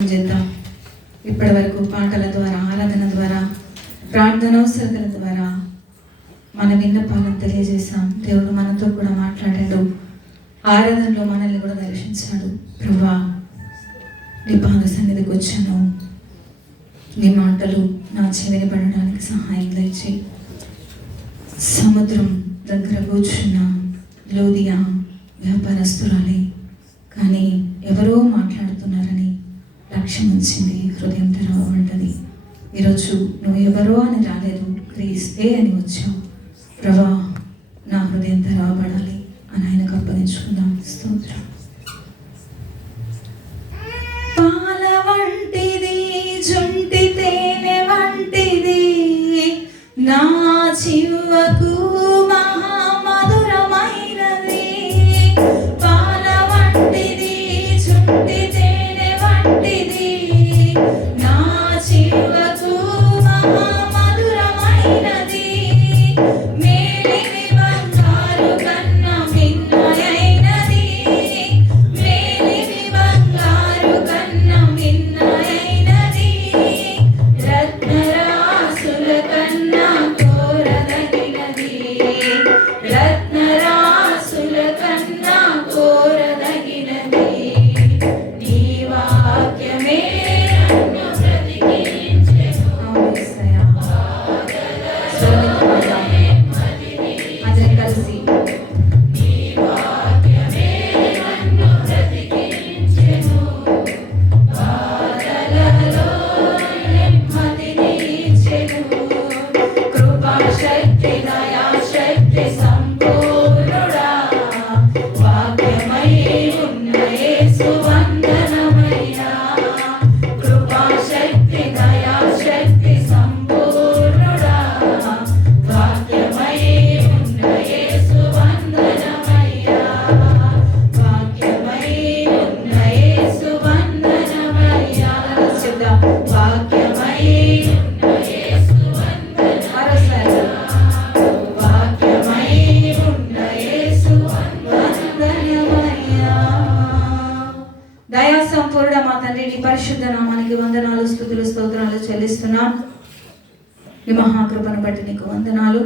చేద్దాం. ఇప్పటి వరకు పాటల ద్వారా, ఆరాధన ద్వారా, ప్రార్థనోత్సవాల ద్వారా మన విన్నపాలను తెలియజేశాం. దేవుడు మనతో కూడా మాట్లాడాడు. ఆరాధనలో మనల్ని కూడా దర్శించాడు. ప్రభువా, నీ పాద సన్నిధికి వచ్చాను, నీ మాటలు నా చెవిని పడడానికి సహాయం దయచి. సముద్రం దగ్గర కూర్చున్న లోదియా వ్యాపారస్తురాలి, కానీ ఎవరో మాట్లాడుతున్నారని లక్ష్యం ఉంచింది, హృదయం తెరవబడ్డది. ఈరోజు నువ్వు ఎవరో అని రాలేదు, క్రీస్తే అని వచ్చావు. ప్రభా, నా హృదయం తెరవబడాలి అని ఆయనకు అప్పగించుకుందాం. స్తోత్రం. పాల వంటిది, జుంటి తేనె వంటిది, నా చివకు మహామధురమైనది. పాల వంటిది, జుంటి తేనె వంటిది, నా చివకు మహామధురమైనది. మేలిమి బంగారు కన్నా మిన్నయైనది, మేలిమి బంగారు కన్నా మిన్నయైనది. రత్నరాసుల కన్నా కోరదగినది, రత్నరాసుల కన్నా కోరదగినది. నీ వాక్యమే నన్ను బ్రతికించెను. అందరం కలిసి నీ వాక్యమే నన్ను బ్రతికించెను. బాధలలో నెమ్మదినిచ్చెను. కృపాశక్తి, దయాశక్తి సంపూర్ణుడా, వాక్యమై ఉన్న యేసు వందనమయ్యా. కృపాశక్తి, దయాశక్తి సంపూర్ణుడా, వాక్యమై ఉన్న యేసు వందనమయ్యా. వాక్యమై ఉన్న యేసు వందనమయ్యా. చెప్దాం. వాక్యమై ఉన్న యేసు వందనమయ్యా. వాక్యమై ఉన్న యేసు వందనమయ్యా. దయా సంపూర్ణ మా తండ్రి, నీ పరిశుద్ధ నామానికి వందనాలు, స్తుతులు, స్తోత్రాలు చెల్లిస్తున్నాం. నీ మహాకృపను బట్టి నీకు వందనాలు.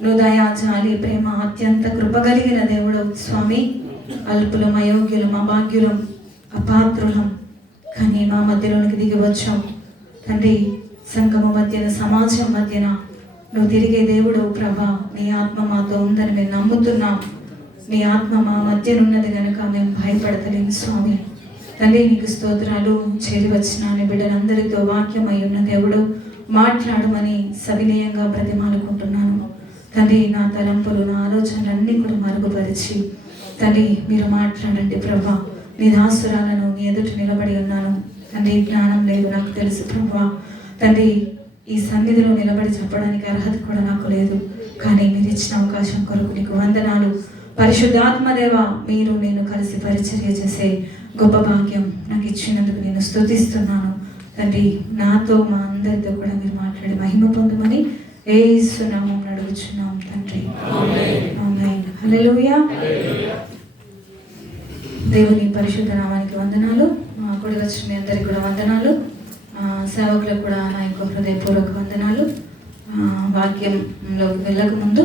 నువ్వు దయా, జాలి, ప్రేమ, అత్యంత కృప కలిగిన దేవుడు స్వామి. అల్పులం, అయోగ్యులం, అభాగ్యులం, అపాత్రులం, కానీ మా మధ్యలోనికి దిగి వచ్చావు తండ్రి. సంఘము మధ్యన, సమాజం మధ్యన నువ్వు తిరిగే దేవుడు ప్రభా. నీ ఆత్మ మాతో ఉందని మేము నమ్ముతున్నాం. నీ ఆత్మ మా మధ్యనున్నది కనుక మేము భయపడతలేము స్వామి. తండ్రి, నీకు స్తోత్రాలు. చేరి వచ్చిన నీ బిడ్డలందరితో వాక్యమై ఉన్న దేవుడు మాట్లాడమని సవినయంగా బ్రతిమాలుకుంటున్నాను తండ్రి. నా తలంపులు, నా ఆలోచనలన్నీ కూడా మరుగుపరిచి తండ్రి మీరు మాట్లాడండి ప్రభా. నీ దాసురాలను నీ ఎదుట నిలబడి ఉన్నాను తండ్రి. జ్ఞానం లేదు నాకు తెలుసు ప్రభా. తండ్రి, ఈ సన్నిధిలో నిలబడి చెప్పడానికి అర్హత కూడా నాకు లేదు, కానీ మీరు ఇచ్చిన అవకాశం కొరకు నీకు వందనాలు. పరిశుద్ధాత్మదేవ, మీరు నేను కలిసి పరిచర్య చేసే గొప్ప భాగ్యం నాకు ఇచ్చినందుకు నేను స్తుతిస్తున్నాను తండ్రి. నాతో మా అందరితో కూడా మీరు మాట్లాడి మహిమ పొందమని యేసు నామమున అడుగుచున్నాం తండ్రి. ఆమేన్. హల్లెలూయా. దేవుని పరిశుద్ధ నామానికి వందనాలు. మా కూడి వచ్చిన మీ అందరికి కూడా వందనాలు. సేవకులకు కూడా నా యొక్క హృదయపూర్వక వందనాలు. వాక్యంలోకి వెళ్ళక ముందు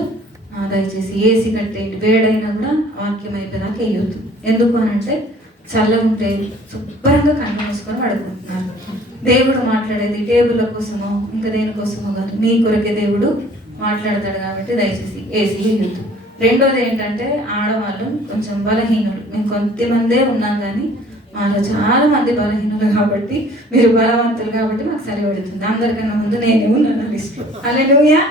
దయచేసి ఏసీ కట్టేయండి. వేడైనా కూడా వాక్యం అయిపోయేదాకా వేయొద్దు. ఎందుకు అని అంటే చల్లగా ఉంటే శుభ్రంగా కన్ను మూసుకొని పడుకుంటున్నారు. దేవుడు మాట్లాడేది టేబుల్ల కోసమో ఇంకా దేనికోసమో కాదు, నీ కొరకే దేవుడు మాట్లాడతాడు. కాబట్టి దయచేసి ఏసీ వేయొద్దు. రెండోది ఏంటంటే, ఆడవాళ్ళు కొంచెం బలహీనులు. మేము కొంతమందే ఉన్నాం, కానీ మాలో చాలా మంది బలహీనులు కాబట్టి, మీరు బలవంతులు కాబట్టి మాకు సరిపడుతుంది. అందరికన్నా ముందు నేనే ఉన్నాను లిస్టులో. హల్లెలూయా.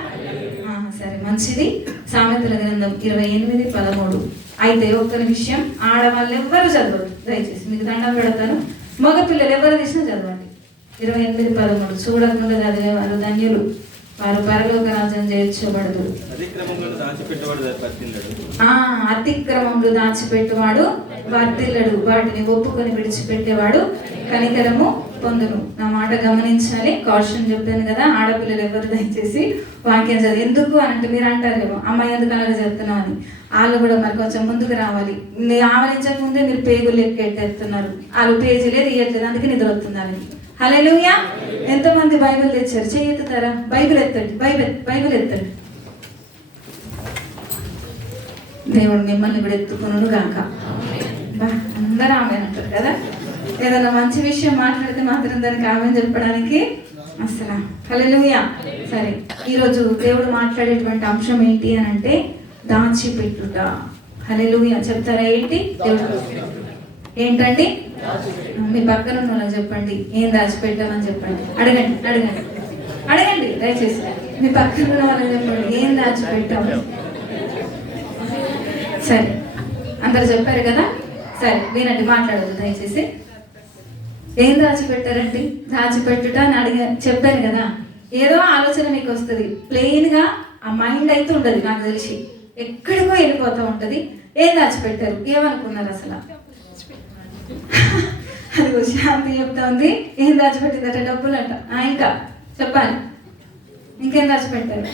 సరే, మంచిది. సామెతల గ్రంథం 28:13. అయితే ఒక్క విషయం, ఆడవాళ్ళు ఎవ్వరు చదవద్దు దయచేసి, మీకు దండం పెడతాను. మగపిల్లలు ఎవరు తీసినా చదవండి. 28:13 చూడకుండా చదివేవారు ధన్యులు. వారు పరలోక రాజ్యం చేర్చబడదు. అతిక్రమంలో దాచిపెట్టువాడు వర్ధిల్లడు, వాటిని ఒప్పుకొని విడిచిపెట్టేవాడు కనికరము పొందును. నా మాట గమనించాలి. కాషన్ చెప్పాను కదా, ఆడపిల్లలు ఎవరు దయచేసి వాక్యం చదివి ఎందుకు అని అంటే మీరు అంటారేమో అమ్మాయి ఎందుకు అలాగే చెప్తున్నావు అని. వాళ్ళు కూడా మరి కొంచెం ముందుకు రావాలి. ఆవరించక ముందే మీరు పేగులు ఎక్కెట్టేస్తున్నారు, వాళ్ళు పేజీలే తీయట్లేదు, అందుకే నిద్ర వస్తున్నారు. హల్లెలూయా. ఎంతమంది బైబిల్ తెచ్చారు? చేయెత్తుతారా? బైబిల్ ఎత్తండి, బైబిల్ ఎత్తండి. దేవుడు మిమ్మల్ని కూడా ఎత్తుకును గాక. అందరూ ఆమె అంటారు కదా. ఏదైనా మంచి విషయం మాట్లాడితే మాత్రం దానికి ఆమె చెప్పడానికి అసలు. హల్లెలూయా. సరే, ఈరోజు దేవుడు మాట్లాడేటువంటి అంశం ఏంటి అని అంటే దాచిపెట్టుట. హల్లెలూయా. చెప్తారా ఏంటి? దేవుడు ఏంటండి? మీ పక్కన ఉన్న వాళ్ళకి చెప్పండి, ఏం దాచిపెట్టామని చెప్పండి. అడగండి దయచేసి. మీ పక్కన ఉన్న వాళ్ళకి చెప్పండి, ఏం దాచిపెట్టాము. సరే, అందరు చెప్పారు కదా. సరే వినండి, మాట్లాడదు దయచేసి. ఏం దాచిపెట్టారండి? దాచిపెట్టుట అని చెప్పాను కదా. ఏదో ఆలోచన మీకు వస్తుంది, ప్లెయిన్గా ఆ మైండ్ అయితే ఉండదు, నాకు తెలిసి ఎక్కడికో వెళ్ళిపోతూ ఉంటుంది. ఏం దాచిపెట్టారు? ఏమనుకున్నారు అసలు? అది శాంతి చెప్తా ఉంది. ఏం దాచిపెట్టిందట? డబ్బులు అంట. ఇంకా చెప్పాలి, ఇంకేం దాచిపెట్టారు?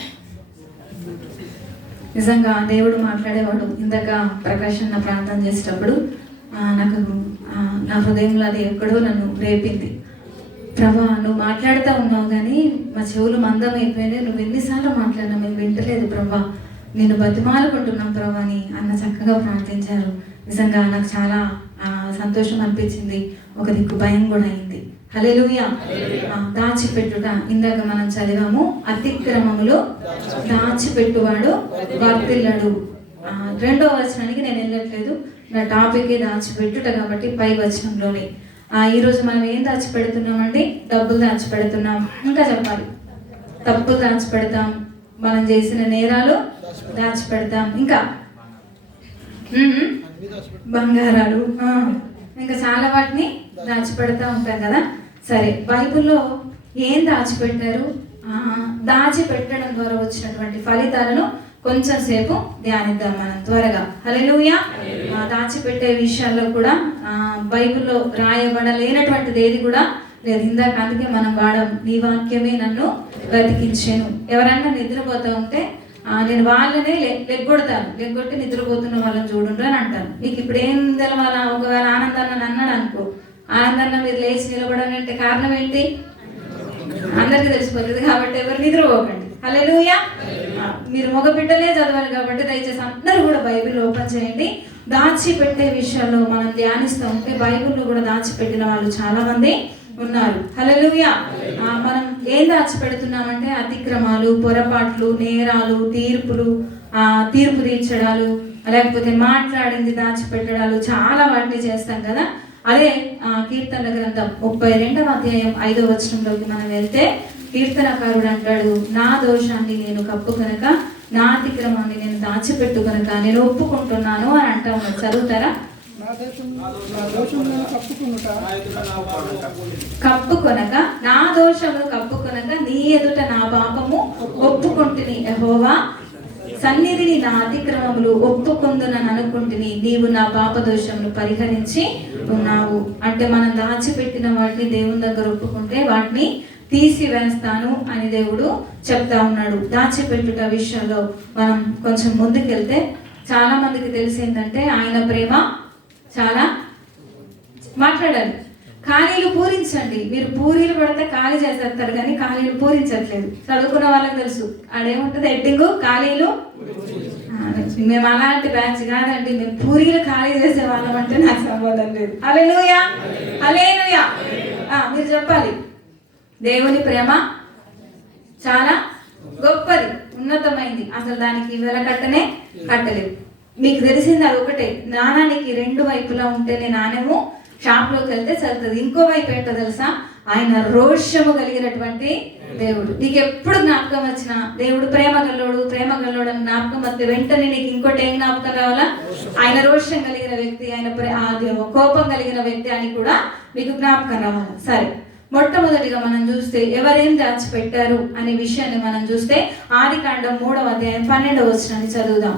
నిజంగా దేవుడు మాట్లాడేవాడు. ఇందాక ప్రకాశం నా ప్రార్థన చేసేటప్పుడు నాకు నా హృదయంలో అది ఎక్కడో నన్ను రేపింది. ప్రభా, నువ్వు మాట్లాడుతూ ఉన్నావు కానీ మా చెవులు మందం అయిపోయినాయి, నువ్వు ఎన్నిసార్లు మాట్లాడినా మేము వింటలేదు ప్రభా, నేను బతిమాలుకుంటున్నాం ప్రభా అని అన్న చక్కగా ప్రార్థించారు. నిజంగా నాకు చాలా సంతోషం అనిపించింది, ఒక దిక్కు భయం కూడా అయింది. హల్లెలూయా. దాచిపెట్టుట ఇందాక మనం చదివాము. అతిక్రమములు దాచిపెట్టువాడు వర్ధిల్లడు. 2వ వచనానికి నేను వెళ్ళట్లేదు, నా టాపిక్ దాచిపెట్టుట కాబట్టి పై వచనంలోనే. ఈరోజు మనం ఏం దాచిపెడుతున్నామండి? డబ్బులు దాచిపెడుతున్నాం. ఇంకా చెప్పాలి, తప్పులు దాచిపెడతాం, మనం చేసిన నేరాలు దాచిపెడతాం, ఇంకా బంగారాలు, ఇంకా చాలా వాటిని దాచిపెడతా ఉంటాం కదా. సరే, బైబిల్లో ఏం దాచిపెట్టారు? దాచిపెట్టడం ద్వారా వచ్చినటువంటి ఫలితాలను కొంచెం సేపు ధ్యానిద్దాం మనం త్వరగా. హల్లెలూయా. దాచిపెట్టే విషయాల్లో కూడా బైబిల్లో రాయబడలేనటువంటిది ఏది కూడా లేదు. ఇందాక అందుకే మనం వాడాం, నీ వాక్యమే నన్ను బ్రతికించాను. ఎవరన్నా నిద్రపోతూ ఉంటే నేను వాళ్ళనే లెగ్గొట్టి నిద్రపోతున్న వాళ్ళని చూడండి అని అంటాను. మీకు ఇప్పుడు ఏం తెలవాలా? ఒకవేళ ఆనందాన్ని అన్నాడు అనుకో, ఆనందాన్ని మీరు లేచి నిలబడాలంటే కారణం ఏంటి? అందరికీ తెలిసిపోతుంది కాబట్టి ఎవరు నిద్రపోకండి. హల్లెలూయా. మీరు మగ బిడ్డలే చదవాలి కాబట్టి దయచేసి అందరూ కూడా బైబిల్ ఓపెన్ చేయండి. దాచిపెట్టే విషయాల్లో మనం ధ్యానిస్తూ ఉంటే బైబిల్లో కూడా దాచిపెట్టిన వాళ్ళు చాలా మంది ఉన్నారు. హల్లెలూయా. మనం ఏం దాచిపెడుతున్నామంటే అతిక్రమాలు, పొరపాట్లు, నేరాలు, తీర్పు తీర్చడాలు, లేకపోతే మాట్లాడింది దాచిపెట్టడాలు, చాలా వాటిని చేస్తాం కదా. అదే కీర్తనల గ్రంథం 32వ అధ్యాయం 5వ వచనంలోకి మనం వెళ్తే కీర్తనకారుడు అంటాడు, నా దోషాన్ని నేను కప్పు కనుక, నా అతిక్రమాన్ని నేను దాచిపెట్టు కనుక నేను ఒప్పుకుంటున్నాను అని అంటా ఉన్నాడు. చదువుతారా? కప్పుకొనక, నా దోషమును కప్పుకొనక, నీ ఎదుట నా పాపము ఒప్పుకొంటిని, యెహోవా సన్నిధిని నా అతిక్రమములు ఒప్పుకొందునని అనుకుంటుని, నీవు నా పాప దోషమును పరిహరించి ఉన్నావు. అంటే మనం దాచిపెట్టిన వాటిని దేవుని దగ్గర ఒప్పుకుంటే వాటిని తీసివేస్తాను అని దేవుడు చెప్తా ఉన్నాడు. దాచిపెట్టుట విషయంలో మనం కొంచెం ముందుకెళ్తే చాలా మందికి తెలిసిందంటే ఆయన ప్రేమ చాలా మాట్లాడాలి. ఖాళీలు పూరించండి. మీరు పూరీలు పడితే ఖాళీ చేసేస్తారు కానీ ఖాళీలు పూరించట్లేదు. చదువుకున్న వాళ్ళకి తెలుసు, ఆడేముంటుంది హెడ్డింగ్, ఖాళీలు. మేము అలాంటి బ్యాచ్ కాదండి, మేము పూరీలు ఖాళీ చేసే వాళ్ళం అంటే నాకు సంబంధం లేదు. హల్లెలూయా, హల్లెలూయా. మీరు చెప్పాలి, దేవుని ప్రేమ చాలా గొప్పది, ఉన్నతమైంది. అసలు దానికి వెలకట్టనే కట్టలేదు. మీకు తెలిసింది అది ఒకటే, నాణానికి 2 వైపులా ఉంటేనే నాణ్యము షాప్లోకి వెళ్తే చదువుతుంది. ఇంకో వైపు ఏంటో తెలుసా? ఆయన రోషము కలిగినటువంటి దేవుడు. నీకు ఎప్పుడు జ్ఞాపకం వచ్చినా దేవుడు ప్రేమ గల్లోడు అని జ్ఞాపకం వస్తే వెంటనే నీకు ఇంకోటి ఏం జ్ఞాపకం రావాలా? ఆయన రోషం కలిగిన వ్యక్తి, ఆయన కోపం కలిగిన వ్యక్తి అని కూడా మీకు జ్ఞాపకం రావాలి. సరే, మొట్టమొదటిగా మనం చూస్తే ఎవరేం దాచిపెట్టారు అనే విషయాన్ని మనం చూస్తే ఆదికాండం 3వ అధ్యాయం 12వ వచనాన్ని చదువుదాం.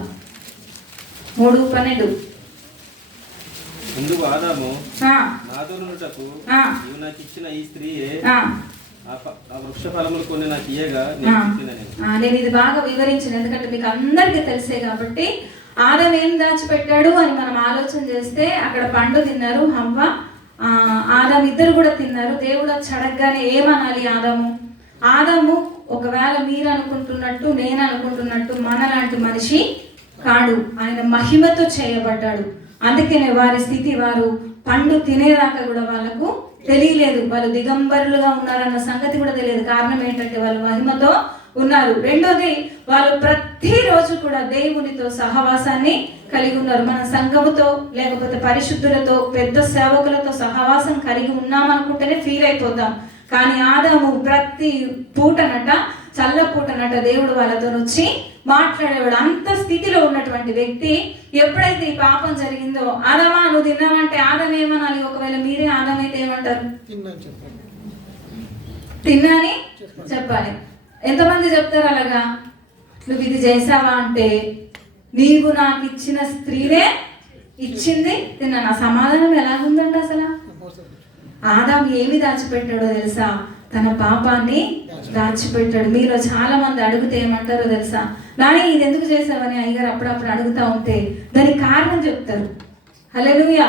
3:12. ముందుకు ఆదాము నాతో నుండుటకు నీవు నాకు ఇచ్చిన ఈ స్త్రీయే ఆ వృక్ష ఫలములు కొన్ని నాకు ఇయ్యగా నేను ఇది బాగా వివరించిన, ఎందుకంటే మీకు అందరికీ తెలిసే కాబట్టి. ఆదాము ఏం దాచిపెట్టాడు అని మనం ఆలోచన చేస్తే అక్కడ పండు తిన్నారు హవ్వ, ఆదాము ఇద్దరు కూడా తిన్నారు. దేవుడు వచ్చి అడగగానే ఏమనాలి ఆదాము ఒకవేళ మీరు అనుకుంటున్నట్టు నేను అనుకుంటున్నట్టు మనలాంటి మనిషి కాడు, ఆయన మహిమతో చేయబడ్డాడు. అందుకనే వారి స్థితి వారు పండు తినేదాకా కూడా వాళ్ళకు తెలియలేదు, వాళ్ళు దిగంబరులుగా ఉన్నారన్న సంగతి కూడా తెలియదు. కారణం ఏంటంటే వాళ్ళు మహిమతో ఉన్నారు. రెండోది, వాళ్ళు ప్రతిరోజు కూడా దేవునితో సహవాసాన్ని కలిగి ఉన్నారు. మన సంఘముతో లేకపోతే పరిశుద్ధులతో పెద్ద సేవకులతో సహవాసం కలిగి ఉన్నామనుకుంటేనే ఫీల్ అయిపోతాం. కానీ ఆదాము ప్రతి పూటనట చల్లపూటనట దేవుడు వాళ్ళతో వచ్చి మాట్లాడేవాడు. అంత స్థితిలో ఉన్నటువంటి వ్యక్తి ఎప్పుడైతే ఈ పాపం జరిగిందో, ఆదామా నువ్వు తిన్నావంటే ఆదాం ఏమనాలి? ఒకవేళ మీరే ఆదాం అయితే ఏమంటారు? తిన్నా అని చెప్పాలి. ఎంతమంది చెప్తారు అలాగా? నువ్వు ఇది చేసావా అంటే నీవు నాకు ఇచ్చిన స్త్రీనే ఇచ్చింది తిన్నా. నా సమాధానం ఎలాగుందండి అసలు? ఆదాం ఏమి దాచిపెట్టాడో తెలుసా? తన పాపాన్ని దాచిపెట్టాడు. మీలో చాలా మంది అడిగితే ఏమంటారో తెలుసా? నాని ఇది ఎందుకు చేసావని అయ్యగారు అప్పుడప్పుడు అడుగుతా ఉంటే దానికి కారణం చెప్తారు. హల్లెలూయా.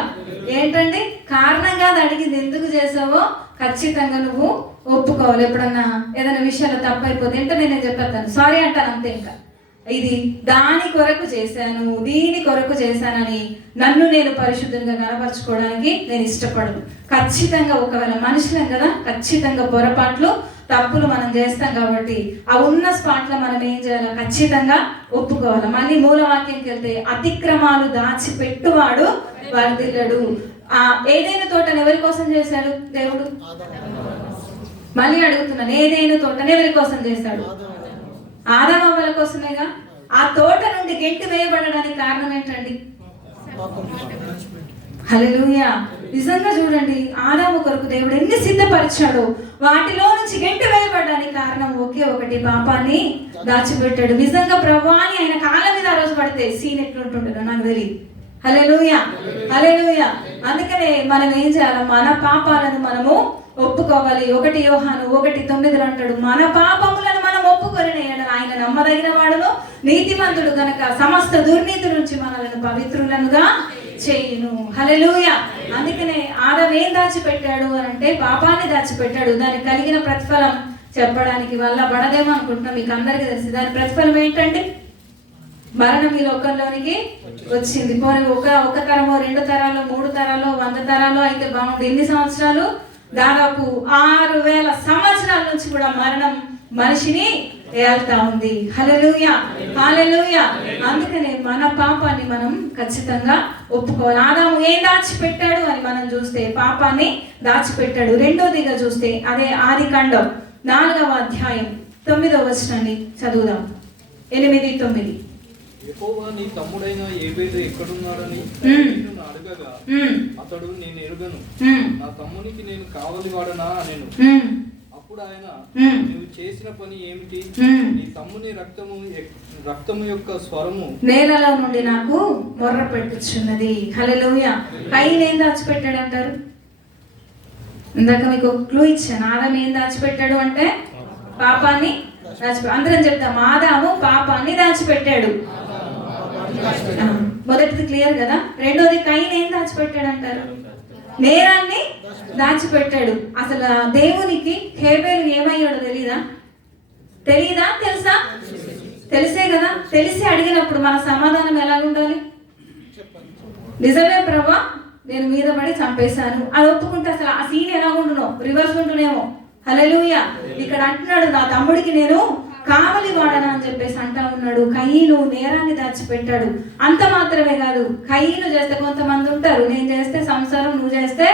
ఏంటండి కారణం కాదు, అడిగింది ఎందుకు చేసావో ఖచ్చితంగా నువ్వు ఒప్పుకోవాలి. ఎప్పుడన్నా ఏదైనా విషయాలు తప్పైపోతే వెంటనే నేను చెప్పేస్తాను, సారీ అంటాను అంతే. ఇంకా ఇది దాని కొరకు చేశాను, దీని కొరకు చేశానని నన్ను నేను పరిశుద్ధంగా కనపరచుకోవడానికి నేను ఇష్టపడను. ఖచ్చితంగా ఒకవేళ మనుషులం కదా, ఖచ్చితంగా పొరపాట్లు తప్పులు మనం చేస్తాం కాబట్టి ఆ ఉన్న స్పాట్లో మనం ఏం చేయాలి? ఖచ్చితంగా ఒప్పుకోవాలి. మళ్ళీ మూలవాక్యంకి వెళ్తే అతిక్రమాలు దాచిపెట్టువాడు వర్ధిల్లడు. ఏదైనా తోటను ఎవరి కోసం చేశాడు దేవుడు? మళ్ళీ అడుగుతున్నాను, ఏదైనా తోటను ఎవరి కోసం చేశాడు? ఆదాము అవ్వల కోసమేగా. ఆ తోట నుండి గెంటి వేయబడడానికి కారణం ఏంటండి? హల్లెలూయా. నిజంగా చూడండి, ఆదాము కొరకు దేవుడు ఎన్ని సిద్ధపరిచాడో, వాటిలో నుంచి గెంటి వేయబడడానికి కారణం ఒకే ఒకటి, పాపాన్ని దాచిపెట్టాడు. నిజంగా ప్రభువా అని ఆయన కాళ్ళ మీద ఆ రోజు పడితే సీన్ ఎట్లుంటుండో నాకు తెలియదు. హల్లెలూయా, హల్లెలూయా. అందుకనే మనం ఏం చేయాలి? మన పాపాలను మనము ఒప్పుకోవాలి. 1 యోహాను 1:9 అంటాడు, మన పాపములను మనం ఒప్పుకొని ఆయన నమ్మదగిన వాడును నీతిమంతుడు గనక సమస్త దుర్నీతి నుంచి మనలను పవిత్రులనుగా చేయును. హల్లెలూయా. అందుకనే ఆదాము ఏం దాచిపెట్టాడు అని అంటే పాపాన్ని దాచిపెట్టాడు. దానికి కలిగిన ప్రతిఫలం చెప్పడానికి వల్ల పడదేమో అనుకుంటున్నాం. మీకు అందరికీ తెలిసి దాని ప్రతిఫలం ఏంటంటే మరణం ఈ లోకంలోనికి వచ్చింది. పోనీ ఒక తరమో 2 తరాలు 3 తరాలు 100 తరాలు అయితే బాగుంది. ఎన్ని సంవత్సరాలు? దాదాపు 6000 సంవత్సరాల నుంచి కూడా మరణం మనిషిని ఏల్తా ఉంది. హల్లెలూయా, హల్లెలూయా. అందుకనే మన పాపాన్ని మనం ఖచ్చితంగా ఒప్పుకోవాలి. ఆదాము ఏం దాచిపెట్టాడు అని మనం చూస్తే పాపాన్ని దాచిపెట్టాడు. రెండోదిగా చూస్తే అదే ఆదికాండం 4వ అధ్యాయం 9వ వచనాన్ని చదువుదాం. 8-9. యెహోవా నీ తమ్ముడైన ఏబేలు ఎక్కడున్నాడని అడగగా అతడు నేను ఎరుగను, నా తమ్మునికి నేను కావలి వాడనా అనెను. అప్పుడు ఆయన నువ్వు చేసిన పని ఏమిటి? నీ తమ్ముని రక్తము యొక్క స్వరము నేలలో నుండి నాకు మొర్ర పెట్టుచున్నది. హల్లెలూయా. కయీను ఏం దాచిపెట్టాడు అంటారు? ఇందాక మీకు ఒక క్లూ ఇచ్చాను. ఆదాము ఏం దాచిపెట్టాడు అంటే పాపాన్ని దాచిపెట్టాడు. అందరం చెప్తాం, ఆదాము పాపాన్ని దాచిపెట్టాడు. మొదటిది క్లియర్ కదా. రెండోది కయీను ఏం దాచిపెట్టాడు అంటారు? నేరాన్ని దాచిపెట్టాడు. అసలు దేవునికి హేబేలు ఏమయ్యాడో తెలీదా? తెలుసా? తెలిసే కదా. తెలిసి అడిగినప్పుడు మన సమాధానం ఎలా ఉండాలి? నిజమే ప్రభా, నేను మీద పడి చంపేశాను అది ఒప్పుకుంటే అసలు ఆ సీన్ ఎలా ఉండునో, రివర్స్ ఉంటునేమో. హల్లెలూయా. ఇక్కడ అంటున్నాడు, నా తమ్ముడికి నేను కావలి వాడనా అని చెప్పేసి అంటా ఉన్నాడు. కయీను నేరాన్ని దాచిపెట్టాడు. అంత మాత్రమే కాదు, కయీను చేస్తే కొంతమంది ఉంటారు, నేను చేస్తే సంసారం, నువ్వు చేస్తే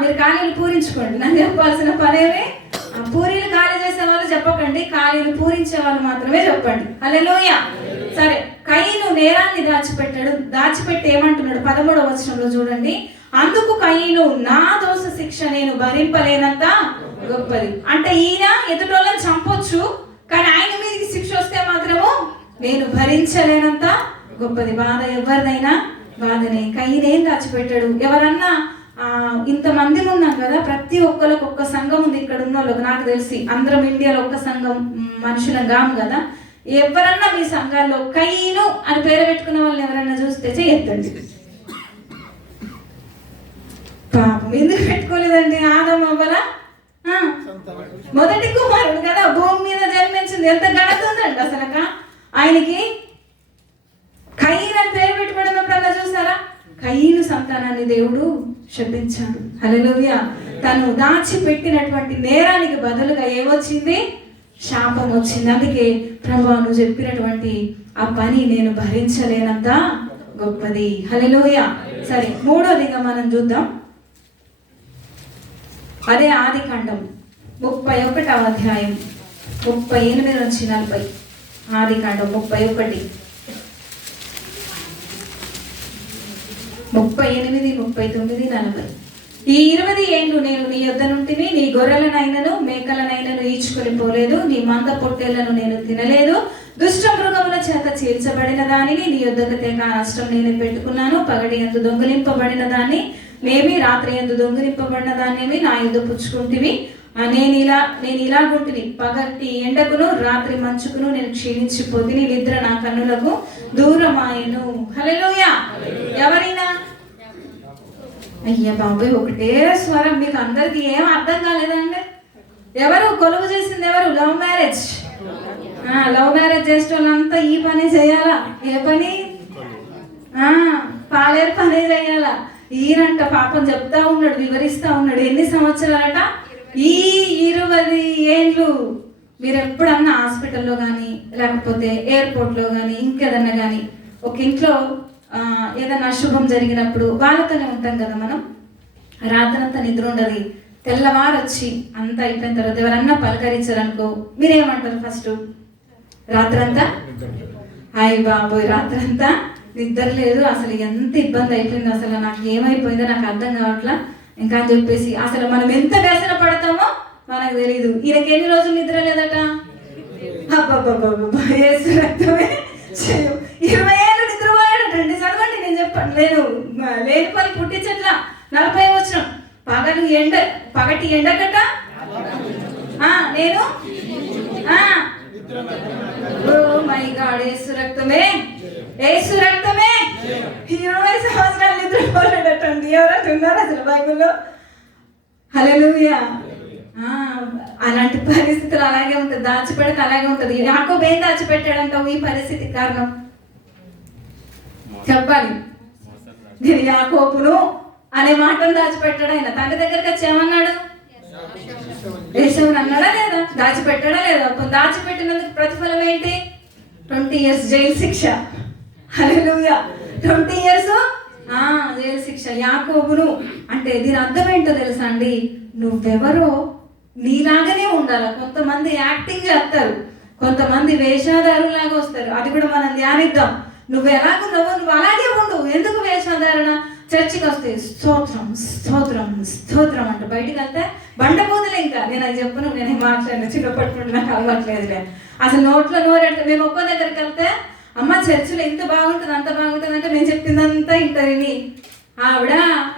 మీరు ఖాళీలు పూరించుకోండి. నాకు చెప్పాల్సిన పనేమి? పూరీలు ఖాళీ చేసే వాళ్ళు చెప్పకండి, ఖాళీలు పూరించే వాళ్ళు మాత్రమే చెప్పండి. హల్లెలూయా. సరే, కయీను నేరాన్ని దాచిపెట్టి ఏమంటున్నాడు 13వ వచనంలో చూడండి, అందుకు కయీను నా దోష శిక్ష నేను భరింపలేనంత గొప్పది. అంటే ఈయన ఎదుటోళ్ళని చంపొచ్చు, కానీ ఆయన మీదకి శిక్ష వస్తే మాత్రము నేను భరించలేనంత గొప్పది. బాధ ఎవరిదైనా బాధనే. కయీనేం దాచిపెట్టాడు? ఎవరన్నా ఇంతమంది ఉన్నాం కదా, ప్రతి ఒక్కరికి ఒక్క సంఘం ఉంది. ఇక్కడ ఉన్న వాళ్ళకి నాకు తెలిసి అందరం ఇండియాలో ఒక్క సంఘం మనుషులం కాము కదా. ఎవరన్నా మీ సంఘాల్లో కయీను అని పేరు పెట్టుకున్న వాళ్ళని ఎవరన్నా చూస్తే చేయొద్దండి. పాపం ఎందుకు పెట్టుకోలేదండి? ఆదం అవ్వల మొదటి కుమారుడు కదా, భూమి మీద జన్మించింది. ఎంత ఘనత ఉందండి అసలు ఆయనకి. కయీను అని పేరు పెట్టుకోవడం చూసారా? కయీను సంతానాన్ని దేవుడు శపించాడు. హల్లెలూయా. తను దాచిపెట్టినటువంటి నేరానికి బదులుగా ఏమొచ్చింది? శాపం వచ్చింది. అందుకే ప్రభువా నువ్వు చెప్పినటువంటి ఆ పని నేను భరించలేనంత గొప్పది. హల్లెలూయా. సరే, మూడోదిగా మనం చూద్దాం. అదే ఆదికాండం 31వ అధ్యాయం 38 నుంచి 40. ఆదికాండం 31, 38, 39, 40. ఈ 20 ఏండ్లు నేను నీ యొద్ద నుంటిని, నీ గొర్రెలనైనను మేకలనైనను ఈడ్చుకొని పోలేదు, నీ మంద పొట్టేళ్లను నేను తినలేదు, దుష్ట మృగముల చేత చీల్చబడిన దానిని నీ యొద్దకు తెగ నష్టం నేను పెట్టుకున్నాను. పగటి యందు దొంగిలింపబడిన దాన్ని నేమి, రాత్రి యందు దొంగిలింపబడిన దాన్నేమి నా యొద్ద పుచ్చుకుంటివి. నేను ఇలాగుంటిని, పగటి ఎండకును రాత్రి మంచుకును నేను క్షీణించిపోతిని, నిద్ర నా కన్నులకు దూరమాయను. హల్లెలూయా. ఎవరైనా అయ్యా బాబాయ్ ఒకటే స్వరం, మీకు అందరికి ఏం అర్థం కాలేదండి? ఎవరు కొలువు చేసింది? ఎవరు? Love marriage. లవ్ మ్యారేజ్ చేసే వాళ్ళంతా ఈ పని చేయాలా? ఏ పని? పాలేరు పని చేయాలా? ఈయనంట పాపం చెప్తా ఉన్నాడు, వివరిస్తా ఉన్నాడు. ఎన్ని సంవత్సరాలట? ఈ 20 ఏండ్లు మీరు ఎప్పుడన్నా హాస్పిటల్లో కానీ లేకపోతే ఎయిర్పోర్ట్లో కానీ ఇంకేదన్నా కానీ ఒక ఇంట్లో ఏదైనా అశుభం జరిగినప్పుడు వాళ్ళతోనే ఉంటాం కదా మనం. రాత్రంతా నిద్ర ఉండదు. తెల్లవారు వచ్చి అంతా అయిపోయిన తర్వాత ఎవరన్నా పలకరించారనుకో మీరేమంటారు? ఫస్ట్ రాత్రంతా హాయ్ బాబోయ్ రాత్రంతా నిద్ర లేదు, అసలు ఎంత ఇబ్బంది అయిపోయింది, అసలు నాకు ఏమైపోయిందో నాకు అర్థం కావట్లా ఇంకా అని చెప్పేసి అసలు మనం ఎంత వ్యసన పడతామో మనకు తెలియదు. ఈయనకి ఎన్ని రోజులు నిద్ర లేదట? అబ్బాబ్బాబ్బా 20 ఏళ్ళు నిద్రపోయాడటండి. చదవండి, నేను చెప్పండి. నేను లేని పని పుట్టించట్లా. 40వ వచనం, పగటి ఎండకట నేను మై గాడ్ యేసు రక్తమే 20 సంవత్సరాలు నిద్రపోలేడటండి. ఎవరైనా ఉన్నారు అసలు బైబిల్లో? హల్లెలూయా. అలాంటి పరిస్థితులు అలాగే ఉంటుంది, దాచిపెడితే అలాగే ఉంటుంది. యాకోబు ఏం దాచిపెట్టాడంటావు ఈ పరిస్థితికి కారణం? చెప్పాలి. నేను యాకోబును అనే మాటను దాచిపెట్టాడు. ఆయన తండ్రి దగ్గరికి వచ్చి ఏమన్నాడు? ఏసావుని అన్నాడా లేదా? దాచిపెట్టాడా లేదా? దాచిపెట్టినందుకు ప్రతిఫలం ఏంటి? 20 years జైలు శిక్ష. హల్లెలూయా. 20 years జైలు శిక్ష. యాకోబును అంటే దీని అర్థం ఏంటో తెలుసా అండి? నువ్వెవరో నీలాగానే ఉండాలి. కొంతమంది యాక్టింగ్ చేస్తారు, కొంతమంది వేషధారులాగా వస్తారు. అది కూడా మనం ధ్యానిద్దాం. నువ్వు ఎలాగున్నావో నువ్వు అలాగే ఉండు. ఎందుకు వేషధారణ? చర్చికి వస్తే స్తోత్రం స్తోత్రం స్తోత్రం అంట, బయటికి వెళ్తే బండపోదులే. ఇంకా నేను అది చెప్పను, నేనే మాట్లాడిన చిన్నప్పటి నుండి నాకు అలవాట్లేదులే. అసలు నోట్లో నోరెడితే మేము ఒక్కో దగ్గరికి వెళ్తే అమ్మ చర్చిలో ఎంత బాగుంటుంది అంత బాగుంటుంది అంటే నేను చెప్పిందంతా ఇంటర్ని ఆవిడ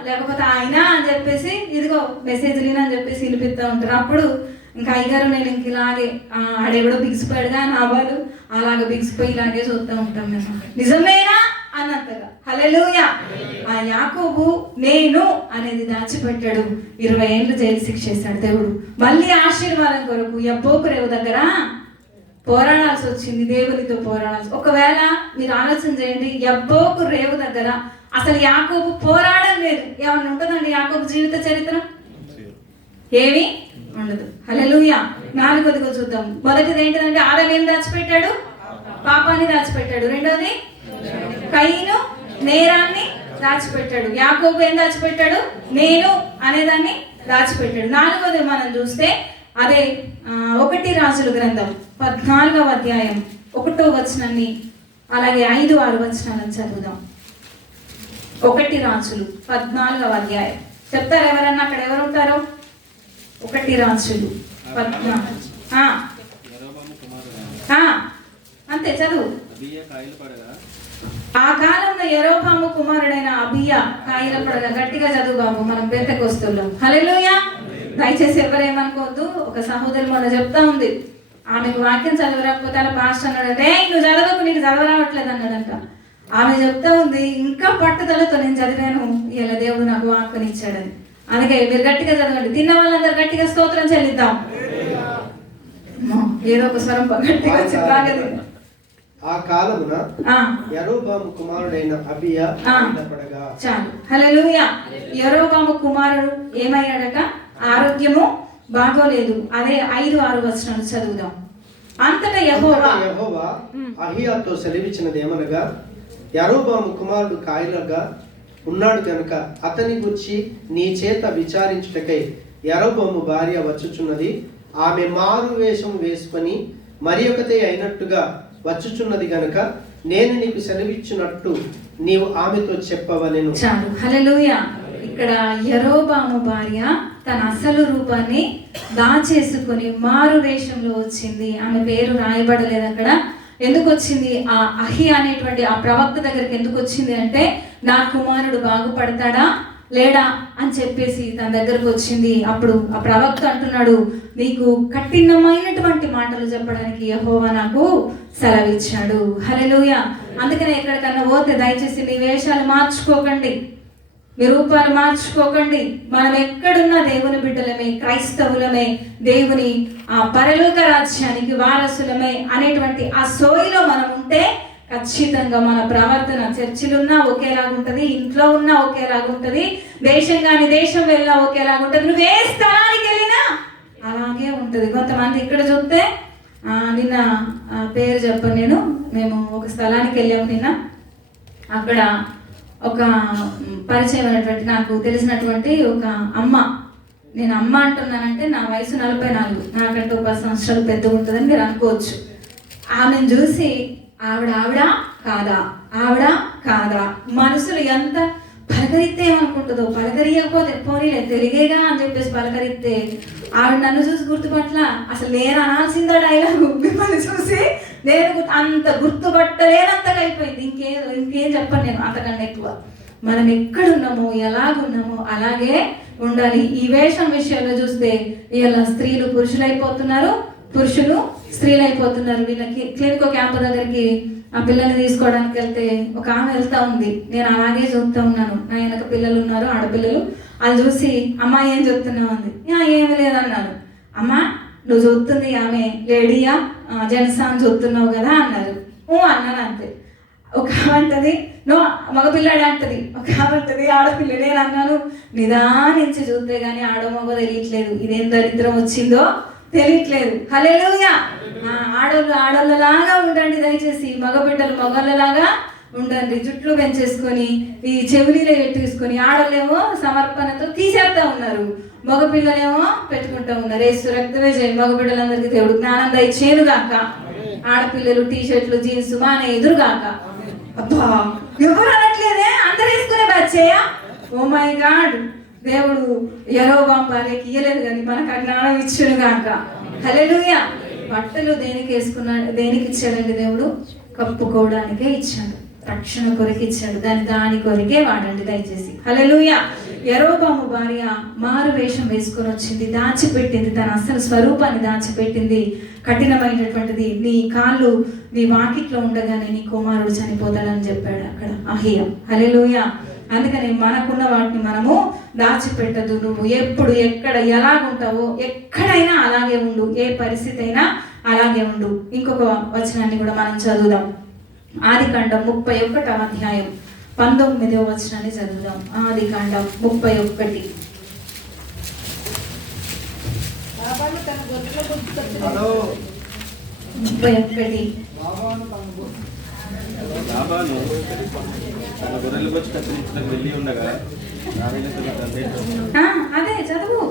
లేకపోతే ఆయన అని చెప్పేసి ఇదిగో మెసేజ్ లీనా అని చెప్పేసి వినిపిస్తూ ఉంటారు. అప్పుడు ఇంకా అయ్యగారు నేను ఇంక ఇలాగే ఆడెవడో బిగిసిపోయాడుగా నా వాళ్ళు అలాగే బిగిసిపోయి ఇలాగే చూస్తూ ఉంటాం మేము. నిజమేనా అన్నట్టుగా. హల్లెలూయా. ఆ యాకోబు నేను అనేది దాచిపెట్టాడు. 20 ఏళ్ళు జైలు శిక్ష చేశాడు దేవుడు. మళ్ళీ ఆశీర్వాదం కొరకు యబ్బోకు రేవు దగ్గర పోరాడాల్సి వచ్చింది, దేవునితో పోరాడాల్సి. ఒకవేళ మీరు ఆలోచన చేయండి, యబ్బోకు రేవు దగ్గర అసలు యాకోబు పోరాడడం లేదు. ఏమన్నా ఉంటుందండి యాకోబు జీవిత చరిత్ర? ఏమీ ఉండదు. హల్లెలూయా. 4వదిగా చూద్దాం. మొదటిది ఏంటిదంటే ఆదాం ఏం దాచిపెట్టాడు? పాపాన్ని దాచిపెట్టాడు. రెండోది కయీను నేరాన్ని దాచిపెట్టాడు. యాకోబు ఏం దాచిపెట్టాడు? నేను అనేదాన్ని దాచిపెట్టాడు. 4వది మనం చూస్తే అదే 1 రాజుల గ్రంథం 14వ అధ్యాయం 1వ వచనాన్ని అలాగే 5-6 వచనాలను చదువుదాం. 1 రాజులు 14వ అధ్యాయం. చెప్తారు ఎవరన్నా? అక్కడ ఎవరు ఉంటారో? 1 రాజులు 14. యరొబాము కుమారుడైన అంతే చదువు. అబీయా కాయలు పడగా, ఆ కాలంలో యరొబాము కుమారుడైన అబీయా కాయల పడగా. గట్టిగా చదువు బాబు, మనం పెంతెకొస్తున్నాం. హల్లెలూయా. దయచేసి ఎవరేమనుకోవద్దు. ఒక సహోదరి మొన్న చెప్తా ఉంది, ఆమెకు వాక్యం చదవరాకపోతే అలా పాస్టర్ అన్నాడంటే, నువ్వు చదవకు, నీకు చదవరావట్లేదు అన్నాడంట. ఆమె చెప్తా ఉంది, ఇంకా పట్టుదలతో నేను చదివాను, ఇలా దేవుడు నాకు వాక్కుని ఇచ్చాడని. అందుకే మీరు గట్టిగా చదవండి. తిన్న వాళ్ళందరూ గట్టిగా స్తోత్రం చెల్లిద్దాం. ఏదో ఒక స్వరం గట్టిగా బాగా. ఆ కాలమున యరొబాము కుమారుడైన అబీయా పడగా. చాలు. హల్లెలూయా. యరొబాము కుమారుడు ఏమయ్యాడట? ఆరోగ్యము బాగోలేదు. అదే 5-6 వచనాలు చదువుదాం. అంతటా యెహోవా అహియాతో సెలవిచ్చినది ఏమనగా, యరొబాము కుమారుడు కాయలుగా ఉన్నాడు గనుక అతని గురించి నీ చేత విచారించుటకై యరొబాము భార్య వచ్చుచున్నది. ఆమె మారు వేషం వేసుకొని మరి ఒకతే అయినట్టుగా వచ్చుచున్నది గనుక నేను నీకు సెలవిచ్చినట్టు నీవు ఆమెతో చెప్పవలెను. చాలు. హల్లెలూయా. ఇక్కడ యరొబాము భార్య తన అసలు రూపాన్ని దాచేసుకొని మారు వేషంలో వచ్చింది. ఆమె పేరు రాయబడలేదు అక్కడ. ఎందుకు వచ్చింది? ఆ అహి అనేటువంటి ఆ ప్రవక్త దగ్గరికి ఎందుకు వచ్చింది అంటే, నా కుమారుడు బాగుపడతాడా లేడా అని చెప్పేసి తన దగ్గరకు వచ్చింది. అప్పుడు ఆ ప్రవక్త అంటున్నాడు, నీకు కఠినమైనటువంటి మాటలు చెప్పడానికి యెహోవా నాకు సెలవిచ్చాడు. హల్లెలూయా. అందుకనే ఎక్కడికన్నా పోతే దయచేసి మీ వేషాలు మార్చుకోకండి, మీ రూపాలు మార్చుకోకండి. మనం ఎక్కడున్నా దేవుని బిడ్డలమే, క్రైస్తవులమే, దేవుని ఆ పరలోక రాజ్యానికి వారసులమే అనేటువంటి ఆ సోయిలో మనం ఉంటే ఖచ్చితంగా మన ప్రవర్తన చర్చిలున్నా ఒకేలాగుంటది, ఇంట్లో ఉన్నా ఒకేలాగుంటది, దేశం కాని దేశం వెళ్ళినా ఒకేలాగుంటది, నువ్వు ఏ స్థలానికి వెళ్ళినా అలాగే ఉంటది. కొంతమంది ఇక్కడ చూస్తే నిన్న పేరు చెప్పను, మేము ఒక స్థలానికి వెళ్ళాము నిన్న. అక్కడ ఒక పరిచయం అయినటువంటి నాకు తెలిసినటువంటి ఒక అమ్మ, నేను అమ్మ అంటున్నానంటే నా వయసు 44, నాకంటే 10 సంవత్సరాలు పెద్దగా ఉంటుందని మీరు అనుకోవచ్చు. ఆమెను చూసి ఆవిడ కాదా మనసులు ఎంత పలకరిస్తే ఏమనుకుంటుందో, పలకరియకపోతే పోనీలే తెలుగేగా అని చెప్పేసి పలకరిస్తే ఆవిడ నన్ను చూసి గుర్తుపట్ల. అసలు నేను అనాల్సిందా డైలాగు, మిమ్మల్ని చూసి నేను అంత గుర్తుపట్టలేనంతగా అయిపోయింది. ఇంకేం చెప్పను నేను అంతకన్నా ఎక్కువ. మనం ఎక్కడున్నామో ఎలాగున్నామో అలాగే ఉండాలి. ఈ వేషం విషయంలో చూస్తే ఇలా స్త్రీలు పురుషులు అయిపోతున్నారు, పురుషులు స్త్రీలు అయిపోతున్నారు. వీళ్ళకి క్లినికో క్యాంప్ దగ్గరికి ఆ పిల్లల్ని తీసుకోవడానికి వెళ్తే ఒక ఆమె వెళ్తా ఉంది, నేను అలాగే చూస్తూ ఉన్నాను. నా వెనక పిల్లలు ఉన్నారు, ఆడపిల్లలు. అది చూసి అమ్మ ఏం చెప్తున్నావు అంది. ఏమి లేదన్నాను. అమ్మ నువ్వు చూస్తుంది ఆమె లేడీయా జెంట్సా అని చూస్తున్నావు కదా అన్నారు. అన్నాను అంతే. ఒక అంటది నో మగపిల్లాడు అంటది, ఒక అంటది ఆడపిల్ల. నేను అన్నాను నిదానించి చూస్తే కానీ ఆడో మగ తెలియట్లేదు, ఇదేం దరిద్రం వచ్చిందో తెలియట్లేదు. హల్లెలూయా. ఆడోళ్ళలాగా ఉండండి దయచేసి, మగబిడ్డలు మగళ్ళలాగా ఉండండి. జుట్లు పెంచేసుకొని ఈ చెవులీలో పెట్టేసుకొని ఆడోళ్ళేమో సమర్పణతో తీసేస్తా ఉన్నారు, మగపిల్లలేమో పెట్టుకుంటా ఉన్నారు. యేసు రక్తమే చేయి, మగబిడ్డలందరికీ దేవుడు జ్ఞానం దయచేయుగాక. ఆడపిల్లలు టీషర్ట్లు జీన్స్ మానే ఎదురుగాక. అబ్బా ఎవరు అనట్లేదే, అందరు వేసుకునే బచ్చేయా. ఓ మై గాడ్, దేవుడు యెహోవాను భార్యకి ఇయ్యలేదు కానీ మనకు ఆ జ్ఞానం ఇచ్చునుగాక. హల్లెలూయా. బట్టలు దేనికి వేసుకున్నాడు, దేనికి ఇచ్చాడండి దేవుడు? కప్పుకోవడానికే ఇచ్చాడు, రక్షణ కొరకు ఇచ్చాడు. దాని కొరకే వాడండి దయచేసి. హల్లెలూయా. యెరోబాము భార్య మారు వేషం వేసుకొని వచ్చింది, దాచిపెట్టింది, తన అసలు స్వరూపాన్ని దాచిపెట్టింది. కఠినమైనటువంటిది, నీ కాళ్ళు నీ వాకిట్లో ఉండగానే నీ కుమారుడు చనిపోతాడని చెప్పాడు అక్కడ అహియా. హల్లెలూయా. అందుకని మనకున్న వాటిని మనము దాచిపెట్టదు. నువ్వు ఎప్పుడు ఎక్కడ ఎలాగుంటావో ఎక్కడైనా అలాగే ఉండు, ఏ పరిస్థితి అయినా అలాగే ఉండు. ఇంకొక వచనాన్ని కూడా మనం చదువుదాం. ఆదికాండం 31వ అధ్యాయం 19వ వచనాన్ని చదువుదాం. ఆదికాండం 31. లాబాను తన గొర్రెల బొచ్చు కత్తిరించడానికి వెళ్ళి ఉండగా అదే చదువు.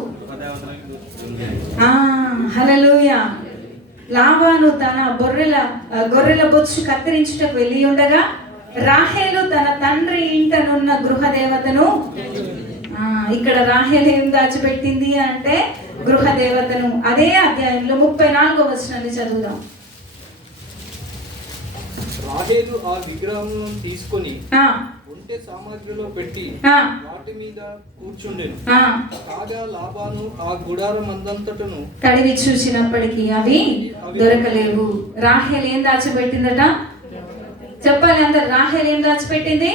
హల్లెలూయా. లాబాను తన గొర్రెల బొచ్చు కత్తిరించుటకు వెళ్ళి ఉండగా రాహేలు తన తండ్రి ఇంటనున్న గృహదేవతను, ఇక్కడ రాహేలు ఏం దాచిపెట్టింది అంటే గృహదేవతను. అదే అధ్యాయంలో 34వ వచనాన్ని చదువుదాం. రాహేలు ఆ విగ్రహమును తీసుకొని ఒంటె సామాగ్రిలో పెట్టి వాటి మీద కూర్చుండెను. కాగా లాబాను ఆ గుడారం అందంతటను కడిగి చూసినప్పటికీ అవి దొరకలేవు. రాహేలు ఏం దాచిపెట్టిందట చెప్పాలి అందరు. రాహేలు ఏం దాచిపెట్టింది?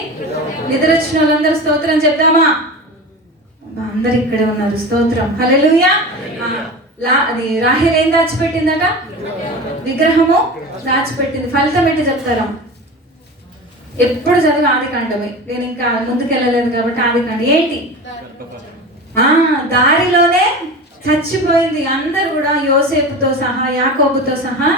నిద్ర వచ్చిన వాళ్ళందరూ స్తోత్రం చెప్దామా? అందరు ఇక్కడే ఉన్నారు, స్తోత్రం, హల్లెలూయా. అది రాహేలు ఏం దాచిపెట్టిందట? విగ్రహము దాచిపెట్టింది. ఫలితం ఏంటి చెప్తారా? ఎప్పుడు చదివి ఆదికాండమే, నేను ఇంకా ముందుకెళ్ళలేదు కాబట్టి ఆదికాండ ఏంటి? దారిలోనే చచ్చిపోయింది. అందరు కూడా యోసేపుతో సహా యాకోబుతో సహా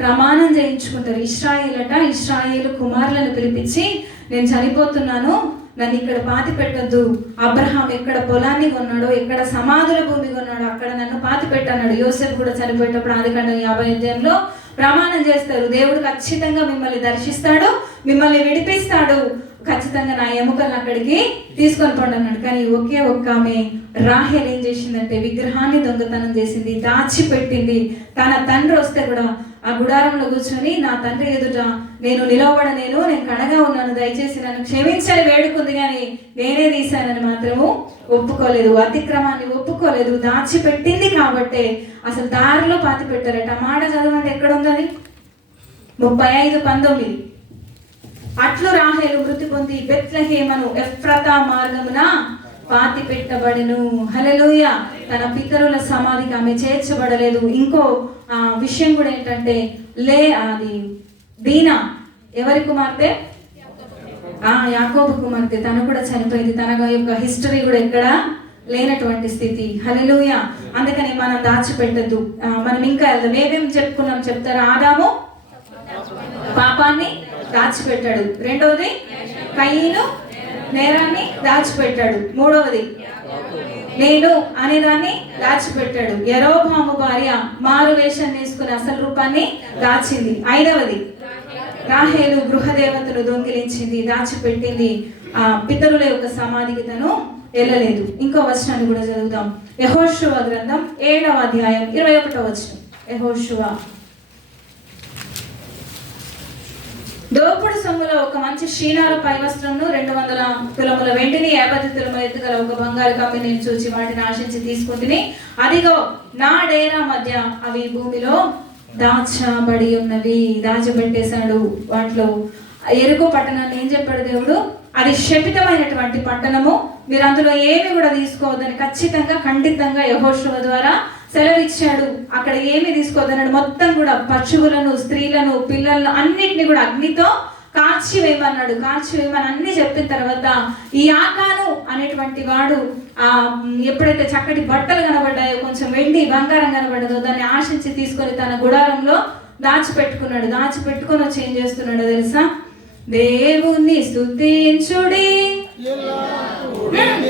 ప్రమాణం చేయించుకుంటారు. ఇశ్రాయేలు కుమారులను పిలిపించి, నేను చనిపోతున్నాను, నన్ను ఇక్కడ పాతి పెట్టద్దు. అబ్రహాం ఎక్కడ పొలాన్ని కొన్నాడో, ఎక్కడ సమాధుల భూమి కొన్నాడో అక్కడ నన్ను పాతి పెట్టన్నాడు. యోసేపు కూడా చనిపోయేటప్పుడు ఆదికాండం 50 అధ్యాయంలో ప్రమాణం చేస్తారు. దేవుడు ఖచ్చితంగా మిమ్మల్ని దర్శిస్తాడు, మిమ్మల్ని విడిపిస్తాడు, ఖచ్చితంగా నా ఎముకలను అక్కడికి తీసుకొని పోండి అన్నాడు. కానీ ఒకే ఒక్క ఆమె రాహేల్ ఏం చేసిందంటే విగ్రహాన్ని దొంగతనం చేసింది, దాచిపెట్టింది. తన తండ్రి వస్తే కూడా ఆ గుడారంలో కూర్చొని, నా తండ్రి ఎదుట నేను నిలవబడలేను, నేను కడగా ఉన్నాను, దయచేసి నన్ను క్షమించని వేడుకుంది, కానీ నేనే తీశానని మాత్రము ఒప్పుకోలేదు. అతిక్రమాన్ని ఒప్పుకోలేదు, దాచిపెట్టింది. కాబట్టే అసలు దారిలో పాతి పెట్టారట. మాట చదవండి, ఎక్కడ ఉందని? 35:19. అట్లు రాహేలు మృతి పొంది బెత్లెహేమును ఎఫ్రాతా మార్గమున పాతి పెట్టబడెను. హల్లెలూయా. తన పితరుల సమాధికి ఆమె చేర్చబడలేదు. ఇంకో విషయం కూడా ఏంటంటే, అది దీనా ఎవరి కుమార్తె? యాకోబు కుమార్తె. తను కూడా చనిపోయింది. తన యొక్క హిస్టరీ కూడా ఎక్కడ లేనటువంటి స్థితి. హల్లెలూయా. అందుకని మనం దాచిపెట్టద్దు. మనం ఇంకా వెళ్దాం. ఏమేమి చెప్పుకున్నాం చెప్తారా? ఆదాము పాపాన్ని దాచిపెట్టాడు. రెండవది కయీను నేరాన్ని దాచిపెట్టాడు. మూడవది నేను అనేదాన్ని దాచిపెట్టాడు. యెరోబాము భార్య మారు వేషం తీసుకుని అసలు రూపాన్ని దాచింది. ఐదవది రాహేలు గృహదేవతను దొంగిలించింది, దాచిపెట్టింది. పితరుల యొక్క సమాధికి తను వెళ్ళలేదు. ఇంకో వచనాన్ని కూడా చదువుదాం. యెహోషువ గ్రంథం 7వ అధ్యాయం 21వ వచనం. యెహోషువ. దోపుడు సొమ్ములో ఒక మంచి షీనారు పై వస్త్రంను 200 తులముల వెండిని 50 తులముల ఎత్తుగల ఒక బంగారు కమ్మి నేను చూచి వాటిని ఆశించి తీసుకుంటుని, అదిగో నా డేరా మధ్య అవి భూమిలో దాచబడి ఉన్నవి. దాచిపెట్టేశాడు. వాటిలో ఎరుకో పట్టణాన్ని ఏం చెప్పాడు దేవుడు? అది శపితమైనటువంటి పట్టణము, మీరు అందులో ఏమి కూడా తీసుకోవద్దని ఖచ్చితంగా ఖండితంగా యెహోషువ ద్వారా సెలవిచ్చాడు. అక్కడ ఏమి తీసుకోవద్దన్నాడు? మొత్తం కూడా పశువులను, స్త్రీలను, పిల్లలను అన్నిటిని కూడా అగ్నితో కాల్చివేయమన్నాడు. కాల్చివేయమని అన్ని చెప్పిన తర్వాత ఈ ఆకాను అనేటువంటి వాడు ఎప్పుడైతే చక్కటి బట్టలు కనబడ్డాయో, కొంచెం వెండి బంగారం కనబడ్డదో దాన్ని ఆశించి తీసుకొని తన గుడారంలో దాచిపెట్టుకున్నాడు. దాచిపెట్టుకొని వచ్చి ఏం చేస్తున్నాడో తెలుసా? దేవుణ్ణి స్తుతించుడి,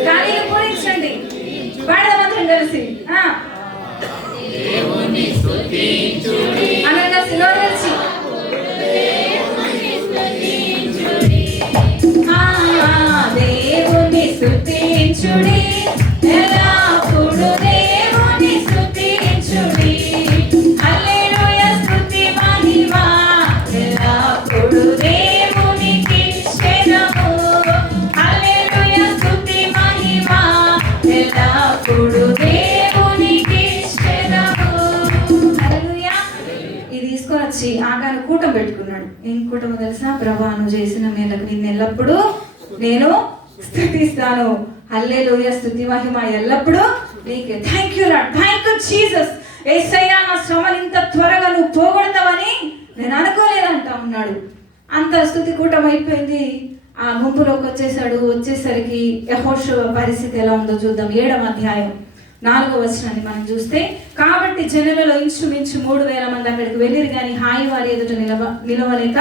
కానీ పూరించండి, పాడదామందరం కలిసి అనగా సిలో తెలిసి దేవుని స్తుతించుడి, ఎల్లప్పుడూ దేవుని స్తుతించుడి. హల్లెలూయా స్తుతి మహిమ ఎల్లప్పుడూ దేవునికి క్షేమము. హల్లెలూయా స్తుతి మహిమ ఎల్లప్పుడూ దేవునికి క్షేమము. హల్లెలూయా. ఇది తీసుకొని వచ్చి ఆకాను కూటం పెట్టుకున్నాడు. ఏం కూటమో తెలుసా? ప్రభువా నువ్వు చేసిన మేలకు నిన్ను ఎల్లప్పుడూ నేను స్తుతిస్తాను. హల్లెలూయా స్తుతి మహిమ ఎల్లప్పుడూ నీకే. Thank you Lord, thank you Jesus. యేసయ్యా నా శ్రమలు ఇంత త్వరగా నువ్వు పోగొడతావని నేను అనుకోలేదంటా ఉన్నాడు. అంత స్తుతి కూటం అయిపోయింది. ఆ గుంపులోకి వచ్చేసాడు. వచ్చేసరికి యెహోషువ పరిస్థితి ఎలా ఉందో చూద్దాం. 7వ అధ్యాయం 4వ వచనాన్ని మనం చూస్తే, కాబట్టి జనులలో ఇంచుమించు 3000 మంది అక్కడికి వెళ్ళిరు, కానీ హాయి వారి ఎదుట నిలవలేక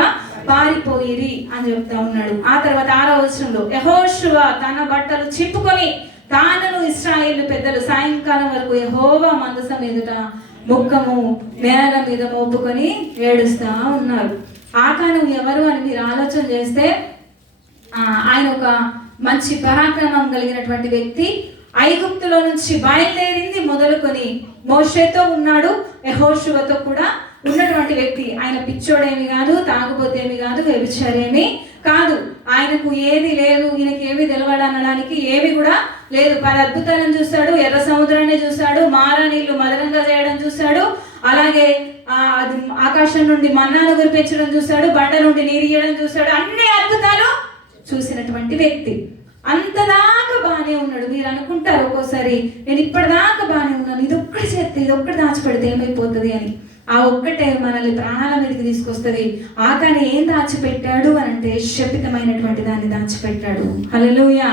పారిపోయిరి అని చెప్తా ఉన్నాడు. ఆ తర్వాత 6వ వచనంలో, యెహోషువ తన బట్టలు చింపుకొని తానును ఇశ్రాయేలు పెద్దలు సాయంకాలం వరకు యెహోవా మందసం ఎదుట ముఖము నేల మీద మోపుకొని ఏడుస్తా ఉన్నారు. ఆకాను ఎవరు అని మీరు ఆలోచన చేస్తే ఆయన ఒక మంచి పరాక్రమం కలిగినటువంటి వ్యక్తి. ఐగుప్తులో నుంచి బయలుదేరింది మొదలుకొని మోషేతో ఉన్నాడు, యెహోషువతో కూడా ఉన్నటువంటి వ్యక్తి. ఆయన పిచ్చోడేమి కాదు, తాగుబోతేమి కాదు, వ్యభిచారేమి కాదు. ఆయనకు ఏది లేదు, ఈయనకి ఏమి తెలవడనడానికి ఏమి కూడా లేదు. 10 అద్భుతాలను చూశాడు, ఎర్ర సముద్రాన్ని చూశాడు, మారా నీళ్లు మధురంగా చేయడం చూశాడు, అలాగే అది ఆకాశం నుండి మన్నాను కురిపించడం చూశాడు, బండ నుండి నీరు ఇయ్యడం చూశాడు. అన్ని అద్భుతాలు చూసినటువంటి వ్యక్తి. అంతదాకా బాగానే ఉన్నాడు. మీరు అనుకుంటారు ఒక్కోసారి, నేను ఇప్పటిదాకా బాగానే ఉన్నాను, ఇది ఒక్కటి చేస్తే, ఇది ఒక్కటి దాచిపెడితే ఏమైపోతుంది అని. ఆ ఒక్కటే మనల్ని ప్రాణాల మీదకి తీసుకొస్తుంది. ఆకాను ఏం దాచిపెట్టాడు అని అంటే శపితమైనటువంటి దాన్ని దాచిపెట్టాడు. హల్లెలూయా.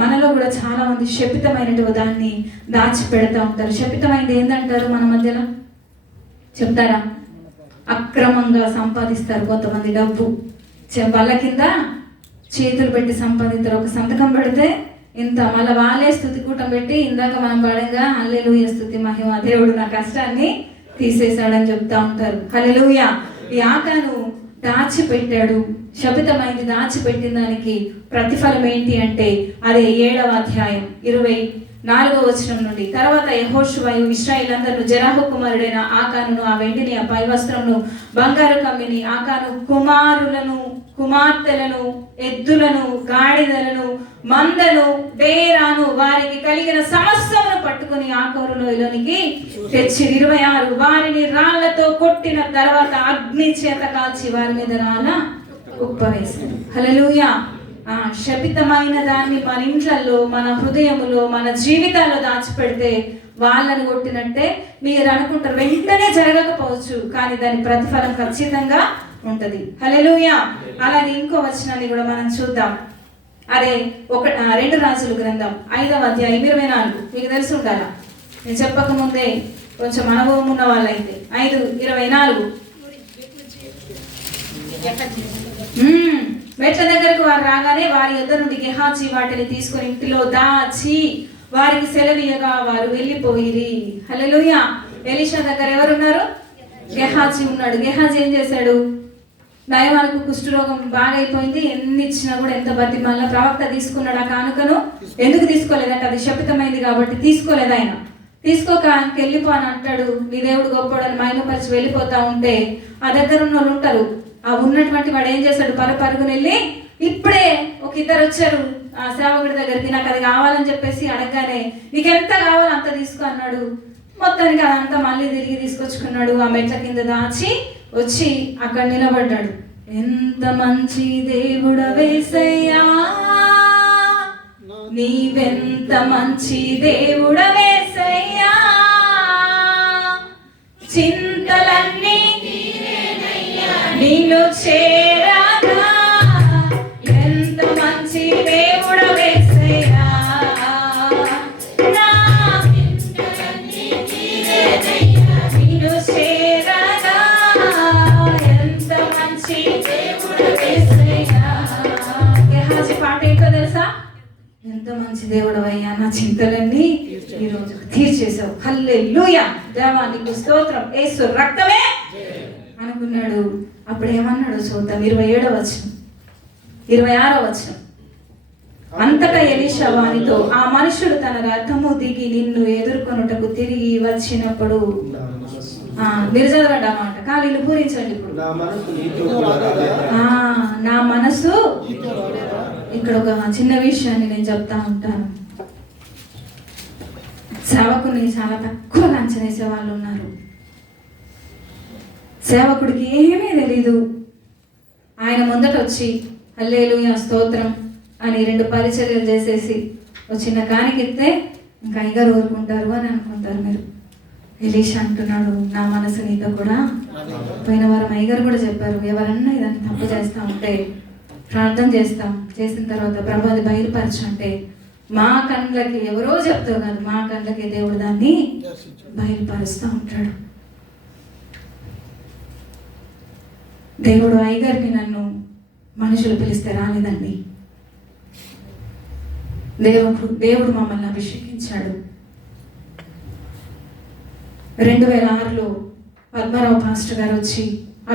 మనలో కూడా చాలా మంది శపితమైనటువంటి దాన్ని దాచిపెడతా ఉంటారు. శపితమైనది ఏంటంటారు మన మధ్యలో చెప్తారా? అక్రమంగా సంపాదిస్తారు కొంతమంది డబ్బు. బల్ల కింద చేతులు పెట్టి సంపాదిస్తారు. ఒక సంతకం పెడితే ఇంత, మళ్ళీ వాళ్ళే స్తుతి కూటం పెట్టి ఇందాక మనం పడంగా హల్లెలూయా స్తుతి మహిమ, దేవుడు నా కష్టాన్ని తీసేశాడని చెప్తా ఉంటారు. హల్లెలూయా. ఈ ఆకాను దాచిపెట్టాడు. శపితమైంది దాచిపెట్టిన దానికి ప్రతిఫలం ఏంటి అంటే అదే 7వ అధ్యాయం 24వ వచనం నుండి. తర్వాత యెహోషువయు ఇశ్రాయేలందరూ జెరహు కుమారుడైన ఆకానును, ఆ వెండిని, ఆ పై వస్త్రమును, బంగారు కమ్మిని, ఆకాను కుమారులను, కుమార్తెలను, ఎద్దులను, గాడిదలను, మందను, డేరాను, వారికి కలిగిన సమస్తమును పట్టుకుని ఆకోరు లోయలోనికి తెచ్చి 26 వారిని రాళ్లతో కొట్టిన తర్వాత అగ్ని చేత కాల్చి వారి మీద రాళ్ళ ఉప్పవేశారు. హల్లెలూయా. శపితమైన దాన్ని మన ఇంట్లలో, మన హృదయములో, మన జీవితాల్లో దాచిపెడితే వాళ్ళని కొట్టినట్టే. మీరు అనుకుంటారు వెంటనే జరగకపోవచ్చు, కానీ దాని ప్రతిఫలం ఖచ్చితంగా ఉంటది. హల్లెలూయా. అలాగే ఇంకో వచనాన్ని కూడా మనం చూద్దాం. అదే 2 రాజుల గ్రంథం 5వ అధ్యాయం 24. మీకు తెలిసి ఉండాలా, నేను చెప్పక ముందే కొంచెం అనుభవం ఉన్న వాళ్ళైతే. 5:24. మెట్ల దగ్గరకు వారు రాగానే వారి యొద్ద నుండి గెహాజీ వాటిని తీసుకొని ఇంటిలో దాచి వారికి సెలవీయగా వారు వెళ్ళిపోయిరి. హల్లెలూయా. ఎలీషా దగ్గర ఎవరున్నారు? గెహాజీ ఉన్నాడు. గెహాజీ ఏం చేశాడు? నయమానుకు కుష్ఠరోగం బాగా అయిపోయింది. ఎన్ని ఇచ్చినా కూడా, ఎంత బతి మళ్ళీ ప్రవక్త తీసుకున్నాడు ఆ కానుకను. ఎందుకు తీసుకోలేదంటే అది శపితమైంది కాబట్టి తీసుకోలేదు. ఆయన తీసుకోక ఆయనకి వెళ్ళిపో అని అంటాడు. నీ దేవుడు గొప్పడని మహిమపరిచి వెళ్ళిపోతా ఉంటే ఆ దగ్గర ఉన్న వాళ్ళు ఉంటారు. ఆ ఉన్నటువంటి వాడు ఏం చేశాడు? పరుగుని వెళ్ళి, ఇప్పుడే ఒక 2 వచ్చారు ఆ సేవకుడి దగ్గరికి, నాకు అది కావాలని చెప్పేసి అడగగానే, నీకు ఎంత కావాలో అంత తీసుకో అన్నాడు. మొత్తానికి అదంతా మళ్ళీ తిరిగి తీసుకొచ్చుకున్నాడు. ఆ మెట్ల కింద దాచి వచ్చి అక్కడ నిలబడ్డాడు. ఎంత మంచి దేవుడవేసయ్యా, నీవెంత మంచి దేవుడవేసయ్యా, చింతలన్నీ నిన్ను చేరగా, ఎంత మంచి దేవుడవేసయ్యా, నిన్ను చేరగా, ఎంత మంచి దేవుడవేసయ్యా. గెహాజీ పాట ఏంటో తెలుసా? ఎంత మంచి దేవుడవయ్యా, నా చింతలన్నీ ఈరోజు తీర్చేసావు. హల్లెలూయా. దేవా నీకు స్తోత్రం, యేసు రక్తమే అనుకున్నాడు. అప్పుడు ఏమన్నాడు చూద్దాం. 27వ వచనం 26వ వచనం. అంతటా ఎలీషా వానితో, ఆ మనుషుడు తన రథము దిగి నిన్ను ఎదుర్కొనుటకు తిరిగి వచ్చినప్పుడు. నిజంగా మాట కాళ్ళు పూరించండి. ఇప్పుడు నా మనసు, ఇక్కడ ఒక చిన్న విషయాన్ని నేను చెప్తా ఉంటాను. సేవకుని చాలా తక్కువ అంచనేసే వాళ్ళు ఉన్నారు. సేవకుడికి ఏమీ తెలీదు. ఆయన ముందట వచ్చి హల్లెలూయా స్తోత్రం అని 2 పరిచర్యలు చేసేసి ఒక చిన్న కానికిస్తే ఇంకా అయ్యగారు ఊరుకుంటారు అని అనుకుంటారు మీరు. ఎలీషా అంటున్నాడు, నా మనసు నీతో కూడా. పోయిన వారం అయ్యగారు కూడా చెప్పారు, ఎవరన్నా ఇదాన్ని తప్పు చేస్తా ఉంటే ప్రార్థన చేస్తాం, చేసిన తర్వాత ప్రభు అది బయలుపరచు అంటే మా కళ్ళకి ఎవరో చెప్తావు కాదు, మా కళ్ళకి దేవుడు దాన్ని బయలుపరుస్తూ ఉంటాడు. దేవుడు అయ్యగారిని నన్ను మనుషులు పిలిస్తే రాలేదండి. దేవుడు మమ్మల్ని అభిషేకించాడు. 2006లో పద్మారావు పాస్టర్ గారు వచ్చి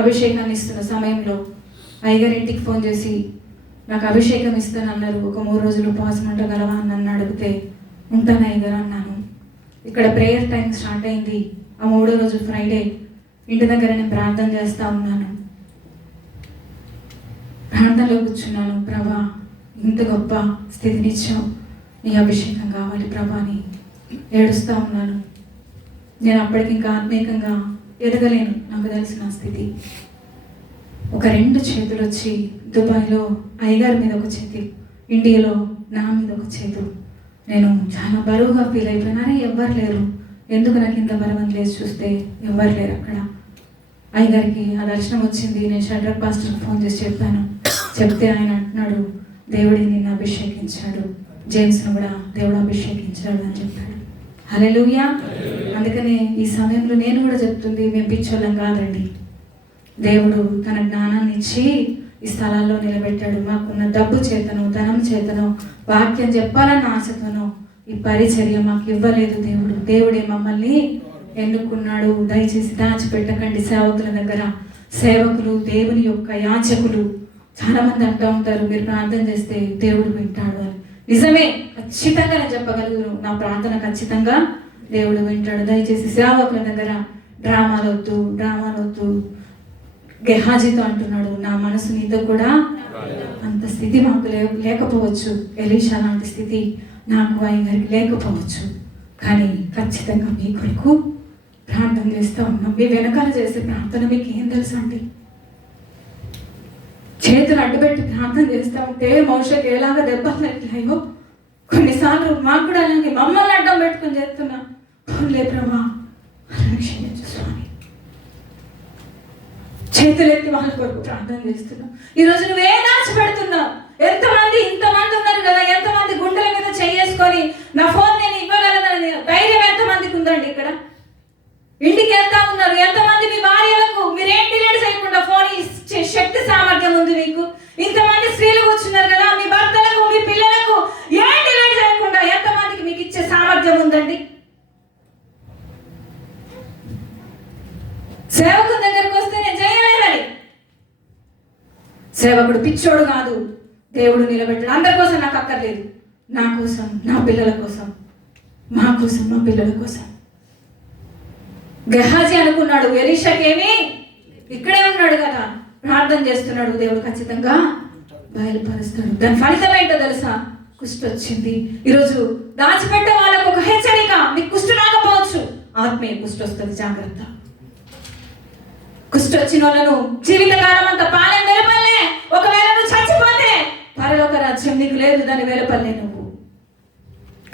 అభిషేకాన్ని ఇస్తున్న సమయంలో అయ్యగారి ఇంటికి ఫోన్ చేసి నాకు అభిషేకం ఇస్తానన్నారు, ఒక 3 రోజులు ఉపవాసం ఉండగలవా అని నన్ను అడిగితే ఉంటాను అయ్యగారు అన్నాను. ఇక్కడ ప్రేయర్ టైం స్టార్ట్ అయింది. ఆ 3వ రోజు ఫ్రైడే ఇంటి దగ్గర నేను ప్రార్థన చేస్తూ ఉన్నాను. ప్రార్థనలో కూర్చున్నాను. ప్రభా, ఇంత గొప్ప స్థితినిచ్చావు, నీ అభిషేకం కావాలి ప్రభా అని ఏడుస్తూ ఉన్నాను. నేను అప్పటికి ఇంకా ఆత్మీయంగా ఎదగలేను, నాకు తెలిసిన స్థితి. ఒక 2 చేతులు వచ్చి దుబాయ్లో అయ్యగారి మీద ఒక చేతి, ఇండియాలో నా మీద ఒక చేతు. నేను చాలా బరువుగా ఫీల్ అయిపోయినా, ఎవ్వరు లేరు, ఎందుకు నాకు ఇంత బరువు లేచి చూస్తే ఎవ్వరు లేరు అక్కడ. అయ్యగారికి ఆ దర్శనం వచ్చింది. నేను షడ్రక్ పాస్టర్కి ఫోన్ చేసి చెప్పాను. చెప్తే ఆయన అంటున్నాడు, దేవుడిని నిన్ను అభిషేకించాడు, జేమ్స్ను కూడా దేవుడు అభిషేకించాడు అని చెప్పాడు. హల్లెలూయా. అందుకనే ఈ సమయంలో నేను కూడా చెప్తుంది, మేము పిచ్చోళ్ళం కాదండి. దేవుడు తన జ్ఞానాన్ని ఇచ్చి ఈ స్థలాల్లో నిలబెట్టాడు. మాకున్న డబ్బు చేతను, ధనం చేతను, వాక్యం చెప్పాలన్న ఆశతోనో ఈ పరిచర్య మాకు ఇవ్వలేదు దేవుడు. దేవుడే మమ్మల్ని ఎన్నుకున్నాడు. దయచేసి దాచిపెట్టకండి సేవకుల దగ్గర. సేవకులు దేవుని యొక్క యాచకులు. చాలా మంది అంటూ ఉంటారు, మీరు ప్రార్థన చేస్తే దేవుడు వింటాడు అని. నిజమే, ఖచ్చితంగా నేను చెప్పగలను, నా ప్రార్థన ఖచ్చితంగా దేవుడు వింటాడు. దయచేసి సేవకుల దగ్గర డ్రామాలొద్దు. గెహాజీతో అంటున్నాడు, నా మనసు నీతో కూడా అంత స్థితి మాకు లేకపోవచ్చు, ఎలీషా లాంటి స్థితి నాకు అయ్యగారికి లేకపోవచ్చు, కానీ ఖచ్చితంగా మీ కొరకు ప్రార్థన చేస్తూ ఉన్నాం. మీ వెనకాల చేసే ప్రార్థన మీకు ఏం తెలుసు అండి? చేతులు అడ్డుపెట్టి ప్రార్థన చేస్తూ ఉంటే మోషకి ఎలాగ దెబ్బలు తగిలాయో కొన్నిసార్లు మాకు కూడా అలాగే మమ్మల్ని అడ్డం పెట్టుకుని చేస్తున్నా. లే ప్రభా, క్షమించు స్వామి. చేతులెత్తి వాళ్ళ కొరకు ప్రార్థన చేస్తున్నావు. ఈరోజు నువ్వేం దాచిపెడుతున్నావు? ఇంతమంది ఉన్నారు కదా, ఎంతమంది గుండెల మీద చేసుకొని నా ఫోన్ నేను ఇవ్వగలనని ధైర్యం ఎంతమందికి ఉందండి? ఇక్కడ ఇంటికి వెళ్తా ఉన్నారు ఎంతమంది? మీ భార్యలకు మీరేం డిలీట్ చేయకుండా ఫోన్ ఇచ్చే శక్తి సామర్థ్యం ఉంది మీకు. ఇంతమంది స్త్రీలు కూర్చున్నారు కదా, మీ భర్తలకు, మీ పిల్లలకు ఏం డిలీట్ చేయకుండా ఎంతమందికి మీకు ఇచ్చే సామర్థ్యం ఉందండి? సేవకుడి దగ్గరకు వస్తే నేను చేయలేదని. సేవకుడు పిచ్చోడు కాదు, దేవుడు నిలబెట్టాడు. అందరి కోసం నాకు అక్కర్లేదు, నా కోసం, నా పిల్లల కోసం, మా కోసం, మా పిల్లల కోసం. గెహాజీ అనుకున్నాడు, ఎలీషాకేమి ఇక్కడే ఉన్నాడు కదా, ప్రార్థన చేస్తున్నాడు, దేవుడు ఖచ్చితంగా బయలుపరుస్తాడు. దాని ఫలితం ఏంటో తెలుసా? కుష్టి వచ్చింది. ఈరోజు దాచిపెట్టే వాళ్ళకు ఒక హెచ్చరిక, మీకు కుష్టి రాకపోవచ్చు, ఆత్మీయ కుష్టి వస్తుంది, జాగ్రత్త. కుష్టి వచ్చిన వాళ్ళను జీవితకాలం అంతా పాలెం వెలుపల్లే. ఒకవేళ నువ్వు చచ్చిపోతే పరలోక రాజ్యం నీకు లేదు, దాన్ని వెలుపల్లే నువ్వు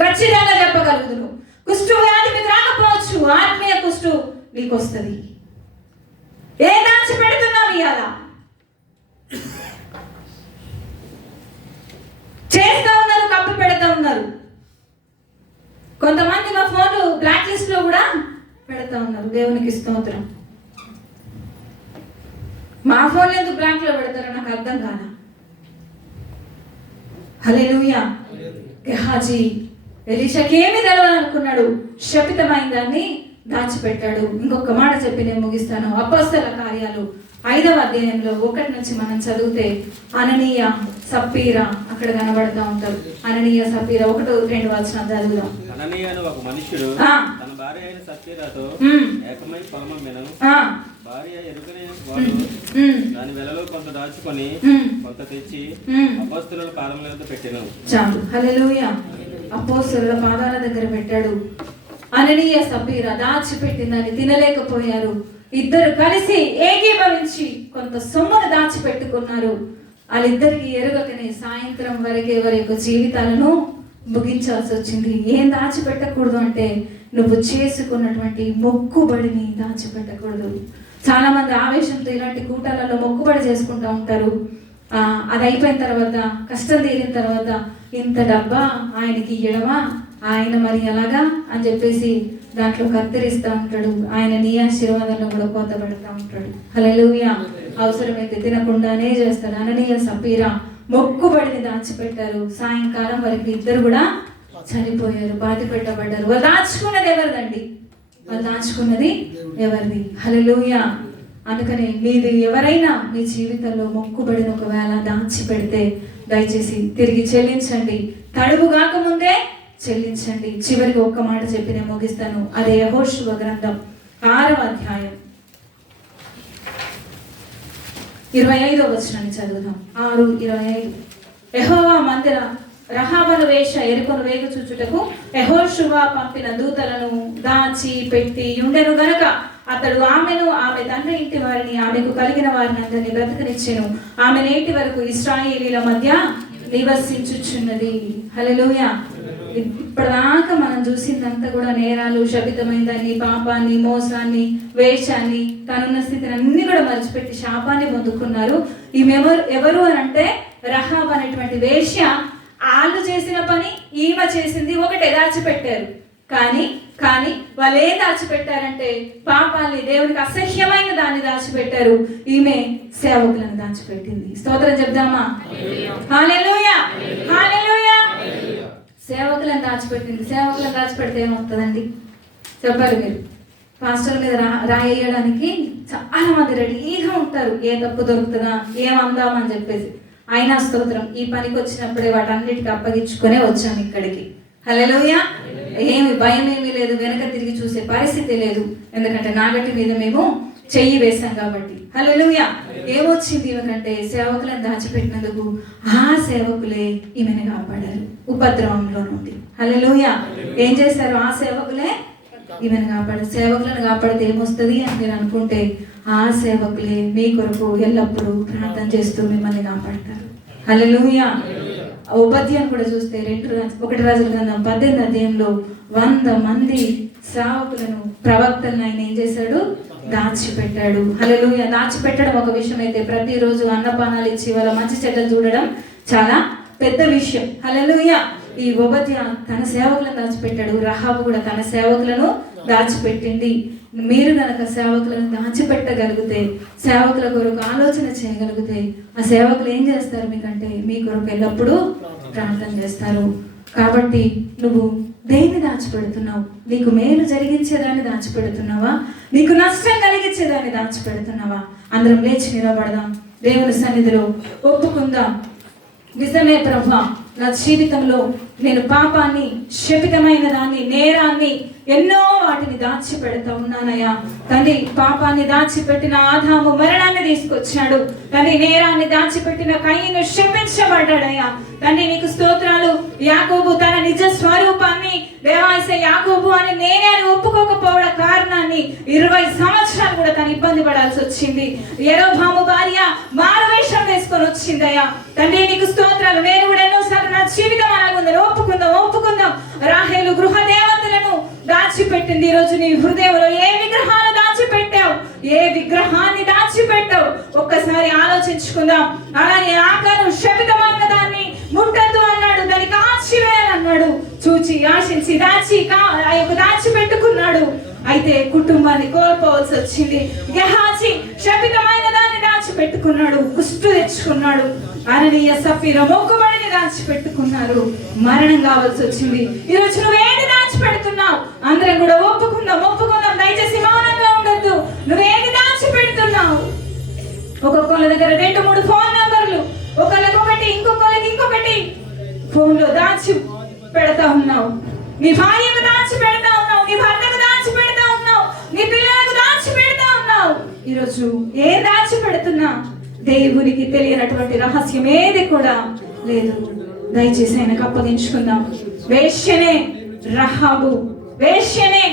ఖచ్చితంగా చెప్పగలుగుదు. నువ్వు కుష్టు వ్యాధి మీకు రాకపోవచ్చు, ఆత్మీయ కుష్టు నీకు వస్తుంది. ఏ దాచి పెడుతున్నావు ఇవాళ? చేస్తా ఉన్నారు, కప్పు పెడతా ఉన్నారు. కొంతమంది మా ఫోన్లు బ్లాక్ లిస్ట్ లో కూడా పెడతా ఉన్నారు. దేవునికి స్తోత్రం. మా ఫోన్ ఎందుకు బ్లాక్ లో పెడతారో నాకు అర్థం కాదా. హల్లెలూయా. గెహాజీ ఎలీషాకి ఏమి తెలవాలనుకున్నాడు, శపితమైన దాన్ని దాచిపెట్టాడు. ఇంకొక మాట చెప్పి నేను ముగిస్తాను. అపోస్తల కార్యాలు 5వ అధ్యాయంలో 1 నుంచి మనం చదివితే అననీయ, సప్పీరా అక్కడ కనబడతా ఉంటారు. అననీయ, సప్పీరా 1-2 వచనాలు చదువుదాం. అననీయ అనే ఒక మనుష్యుడు తన భార్య అయిన సప్పీరాతో ఏకమై పొలమమ్మెను. భార్య ఎరుకనే వాడు దాని వెలలో కొంత దాచుకొని కొంత తెచ్చి అపోస్తలుల పాదముల వద్ద పెట్టెను. చాలు. హల్లెలూయా. అపోస్తలుల పాదాల దగ్గర పెట్టాడు. అననీయ, సప్పీరా దాచిపెట్టిందని తినలేకపోయారు. ఇద్దరు కలిసి ఏకీభవించి కొంత సొమ్మును దాచిపెట్టుకున్నారు. వాళ్ళిద్దరికి ఎరుగకనే సాయంత్రం వరకు జీవితాలను ముగించాల్సి వచ్చింది. ఏం దాచిపెట్టకూడదు అంటే నువ్వు చేసుకున్నటువంటి మొక్కుబడిని దాచిపెట్టకూడదు. చాలా మంది ఆవేశంతో ఇలాంటి కూటాలలో మొక్కుబడి చేసుకుంటూ ఉంటారు. అది అయిపోయిన తర్వాత, కష్టం తీరిన తర్వాత, ఇంత డబ్బా ఆయనకి ఇయ్యడమా, ఆయన మరి ఎలాగా అని చెప్పేసి దాంట్లో కత్తిరిస్తూ ఉంటాడు. ఆయన నీ ఆశీర్వాదంలో కూడా కోత పెడతా ఉంటాడు. హల్లెలూయా. అవసరమైతే తినకుండానే చేస్తాడు. అననీయ, సప్పీరా మొక్కుబడిని దాచిపెట్టారు. సాయంకాలం వరకు ఇద్దరు కూడా చనిపోయారు, బాధ పెట్టబడ్డారు. వాళ్ళు దాచుకున్నది ఎవరిదండి? వాళ్ళు దాచుకున్నది ఎవరిది? హల్లెలూయా. అందుకని మీది ఎవరైనా మీ జీవితంలో మొక్కుబడిన ఒకవేళ దాచి పెడితే దయచేసి తిరిగి చెల్లించండి. తడుగు కాకముందే చెల్లించండి. చివరికి ఒక్క మాట చెప్పి నేను ముగిస్తాను. అదే యెహోషువ గ్రంథం 6వ అధ్యాయం 25వ వచనాన్ని చదువుదాం. 6:25. యెహోవా మందిర రహాబను వేష ఎరుకను వేగు చూచుటకు యెహోషువ పంపిన దూతలను దాచి పెట్టి ఉండెను గనుక అతడు ఆమెను, ఆమె తండ్రి ఇంటి వారిని, ఆమెకు కలిగిన వారిని అందరినీ బ్రతకనిచ్చెను. ఆమె నేటి వరకు ఇశ్రాయేలీల మధ్య నివసించుచున్నది. హల్లెలూయా. ఇప్పటిదాకా మనం చూసిందంతా కూడా నేరాలు, శపితమైందని, పాపాన్ని, మోసాన్ని, వేషాన్ని, తనున్న స్థితిని అన్ని కూడా మర్చిపెట్టి శాపాన్ని పొందుకున్నారు. ఈమె ఎవరు అని అంటే రహాబ్ అనేటువంటి వేశ్య. వాళ్ళు చేసిన పని ఈమె చేసింది ఒకటే, దాచిపెట్టారు. కానీ వాళ్ళు ఏం దాచిపెట్టారంటే పాపాల్ని, దేవునికి అసహ్యమైన దాన్ని దాచిపెట్టారు. ఈమె సేవకులను దాచిపెట్టింది. స్తోత్రం చెప్దామా? హల్లెలూయా, హల్లెలూయా. సేవకులను దాచిపెట్టింది. సేవకులను దాచిపెడితే ఏమవుతుందండి చెప్పాలి మీరు? పాస్టర్ మీద రాయేయడానికి చాలా మంది రెడీగా ఉంటారు. ఏ తప్పు దొరుకుతుందా, ఏమందామని చెప్పేసి. అయినా స్తోత్రం, ఈ పనికి వచ్చినప్పుడే వాటన్నిటికీ అప్పగించుకునే వచ్చాము ఇక్కడికి. హల్లెలూయా. ఏమి భయం ఏమీ లేదు, వెనక తిరిగి చూసే పరిస్థితి లేదు. ఎందుకంటే నాగటి మీద మేము చెయ్యి వేశాం కాబట్టి. హల్లెలూయా. ఏమొచ్చింది ఈమెకంటే సేవకులను దాచిపెట్టినందుకు ఆ సేవకులే ఈమెను కాపాడారు ఉపద్రవంలో నుండి. హల్లెలూయా. ఏం చేశారు? ఆ సేవకులే ఈమెను కాపాడారు. సేవకులను కాపాడితే ఏమొస్తుంది అని మీరు అనుకుంటే ఆ సేవకులే మీ కొరకు ఎల్లప్పుడూ ప్రార్థన చేస్తూ మిమ్మల్ని కాపాడతారు. హల్లెలూయా. ఉపద్యాన్ని కూడా చూస్తే 1 రాజుల గ్రంథం 18వ అధ్యాయంలో 100 మంది సేవకులను, ప్రవక్తలను ఆయన ఏం చేశాడు? దాచిపెట్టాడు. హల్లెలూయా. దాచిపెట్టడం ఒక విషయం అయితే, ప్రతిరోజు అన్నపానాలు ఇచ్చి వాళ్ళ మంచి చెడ్డలు చూడడం చాలా పెద్ద విషయం. హల్లెలూయా. ఈ ఉపద్య తన సేవకులను దాచిపెట్టాడు. రహాబు కూడా తన సేవకులను దాచిపెట్టింది. మీరు కనుక సేవకులను దాచిపెట్టగలిగితే, సేవకుల కొరకు ఆలోచన చేయగలిగితే, ఆ సేవకులు ఏం చేస్తారు మీకంటే మీ కొరకు ఎల్లప్పుడూ ప్రార్థన చేస్తారు. కాబట్టి నువ్వు దేన్ని దాచిపెడుతున్నావు? నీకు మేలు జరిగించేదాన్ని దాచిపెడుతున్నావా? నీకు నష్టం కలిగించేదాన్ని దాచిపెడుతున్నావా? అందరం లేచి నిలబడదాం, దేవుని సన్నిధిలో ఒప్పుకుందాం. నిజమే ప్రభువా, నా జీవితంలో నేను పాపాన్ని, శపితమైన దాన్ని, నేరాన్ని, ఎన్నో వాటిని దాచిపెడతా ఉన్నానయ్యా. తండ్రి, పాపాన్ని దాచిపెట్టిన ఆదాము మరణాన్ని తీసుకొచ్చాడు. తండ్రి, నేరాన్ని దాచిపెట్టిన కయీను శపించబడ్డాడయ్యా. తండ్రి, నీకు స్తోత్రాలు. యాకోబు తన నిజ స్వరూపాన్ని, దేవాసే యాకోబు అని నేనే అని ఒప్పుకోకపోవడం కారణాన్ని 20 సంవత్సరాలు కూడా తను ఇబ్బంది పడాల్సి వచ్చింది. యెరోబాము భార్య మారువేషం వేసుకొని వచ్చిందయ్యా. తండ్రి, నీకు స్తోత్రాలు. నేను కూడా ఎన్నోసార్లు నా జీవితం అలాగుందని ఒప్పుకుందాం. రాహేలు గృహ దేవతలను దాచిపెట్టింది. ఈరోజు నీ హృదయంలో ఏ విగ్రహాన్ని దాచిపెట్టావు? ఏ విగ్రహాన్ని దాచిపెట్టావు? ఒక్కసారి ఆలోచించుకుందాం. అలాగే ఆకాను శపితమైన దాన్ని ముట్టద్దు అన్నాడు, దాన్ని కాల్చివేయాలన్నాడు. చూచి ఆశించి దాచిపెట్టుకున్నాడు. అయితే కుటుంబాన్ని కోల్పోవలసి వచ్చింది. గెహాజీ శపితమైన దాన్ని దాచిపెట్టుకున్నాడు, కుష్టు తెచ్చుకున్నాడు. అననీయ సప్పీరా మొక్కుబడిని దాచిపెట్టుకున్నారు, మరణం కావాల్సి వచ్చింది. ఈరోజు నువ్వేది దాచిపెడుతున్నావు? అందరం కూడా ఒప్పుకుందాం. దయచేసి మౌనంగా ఉండొద్దు. నువ్వేది దాచిపెడుతున్నావు? ఒక్కొక్కళ్ళ దగ్గర 2-3 ఫోన్ నంబర్లు, ఒకళ్ళకొకటి, ఇంకొకటి ఫోన్లో దాచి పెడతా ఉన్నావు. నీ భార్యకు దాచి పెడతా ఉన్నావు, నీ భర్తకు దాచి పెడతా ఉన్నావు, నీ పిల్లలకు దాచి పెడతా ఉన్నావు. ఈరోజు ఏ దాచి పెడుతున్నా? దేవునికి తెలియనటువంటి రహస్యం ఏది కూడా లేదు. దయచేసి ఆయనకు అప్పగించుకుందాం. వేశ్యనే రహాబు, వేశ్యనే,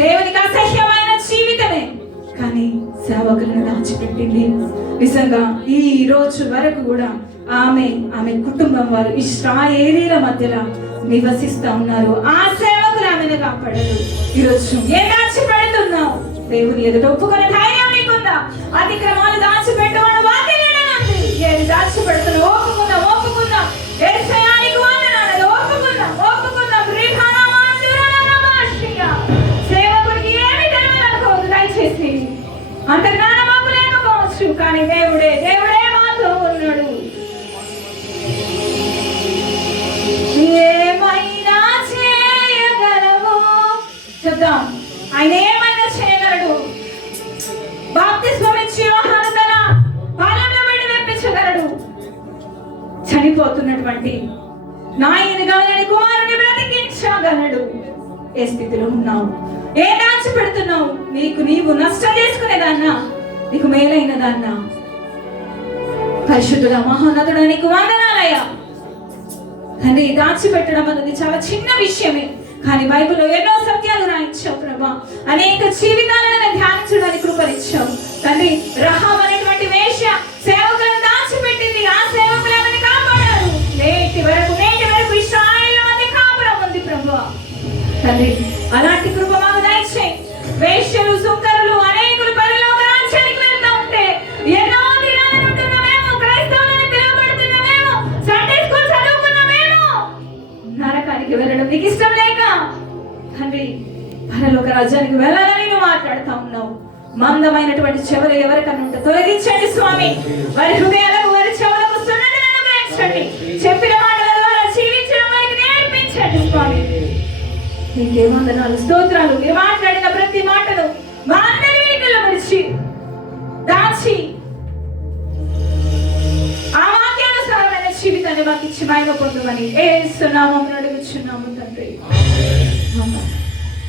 దేవునికి అసహ్యమైన జీవితమే, కానీ సేవకులను దాచిపెట్టింది. నిజంగా ఈ రోజు వరకు కూడా ఆమె కుటుంబం వారు ఇశ్రాయేలీల మధ్యలో నివసిస్తా ఉన్నారు. ఆ సేవకులు ఆమెను కాపాడారు. ఈరోజు ఏ దాచిపెడుతున్నావు? దేవుని ఎదుట ఒప్పుకొని ధైర్యం నీకుందా? అతిక్రమాలు దాచిపెట్టుకున్న వాటిని ఏది దాచిపెడుతున్నావు? ఒప్పుకుందాం. యేసయ్యానికి వందనాలు. ఒప్పుకుందాం. సేవకుడికి ఏమి తెలియదు దయచేసి. అంత జ్ఞానం మాకు లేకపోవచ్చు, కానీ దేవుడే మాతో ఉన్నాడు. ఏమైనా చేయగలవు చెప్తాం. ఆయన బాప్తిస్మం ఇచ్చి యోహాను తన పాలెంలో పెట్టి తెప్పించగలడు. చనిపోతున్నటువంటి నాయనగా కుమారుని బ్రతికించగలడు. ఏ స్థితిలో ఉన్నావు? ఏ దాచి పెడుతున్నావు? నీవు నష్టం చేసుకునేదాన్నా, నీకు మేలైన దాన్నా? పరిశుద్ధుడా మహోన్నతుడా నీకు వందనాలయ్యా. తండ్రి, దాచిపెట్టడం అనేది చాలా చిన్న విషయమే, కానీ బైబిల్లో ఎన్నో సత్యాలు రాయించావు ప్రభా. అనేక జీవితాలను ధ్యానించడానికి కృపనిచ్చావు తండ్రి. రహాబ్ అనేటువంటి వేశ్య సేవకులను దాచిపెట్టింది. ఆ సేవకులను కాపాడారు. నేటి వరకు ఇశ్రాయేలు మంది కాపురం ఉంది ప్రభా. తండ్రి, అలాంటి కృప మాకు దయచేయి. వేశ్యలు, సుంకరులు అనేకులు పరలోక రాజ్యానికి వెళ్తూ ఉంటే ఎన్నో దినాలు ఉంటున్నామేమో, క్రైస్తవులని పిలువబడుతున్నామేమో, సండే స్కూల్ చదువుకున్నామేమో, నరకానికి వెళ్ళడం నీకు ఇష్టం లేక తండ్రి పరలోక రాజ్యానికి వెళ్ళాలని నువ్వు మాట్లాడుతూ ఉన్నావు. మందమైనటువంటి చెవులు ఎవరికన్నా ఉంటే తొలగించండి స్వామి. వారి హృదయాలకు, వారి చెవులకు సున్నతిని అనుగ్రహించండి. చెప్పిన మాటల ద్వారా జీవించడం వారికి నేర్పించండి స్వామి. నీకే వందనాలు, స్తోత్రాలు. మీరు మాట్లాడిన ప్రతి మాటను మా అందరి వీటిలో మరిచి దాచి ఆ వాక్యానుసారమైన జీవితాన్ని మాకు ఇచ్చి మహిమ పొందమని యేసు నామమున అడుగుచున్నాము తండ్రి. ఆమేన్.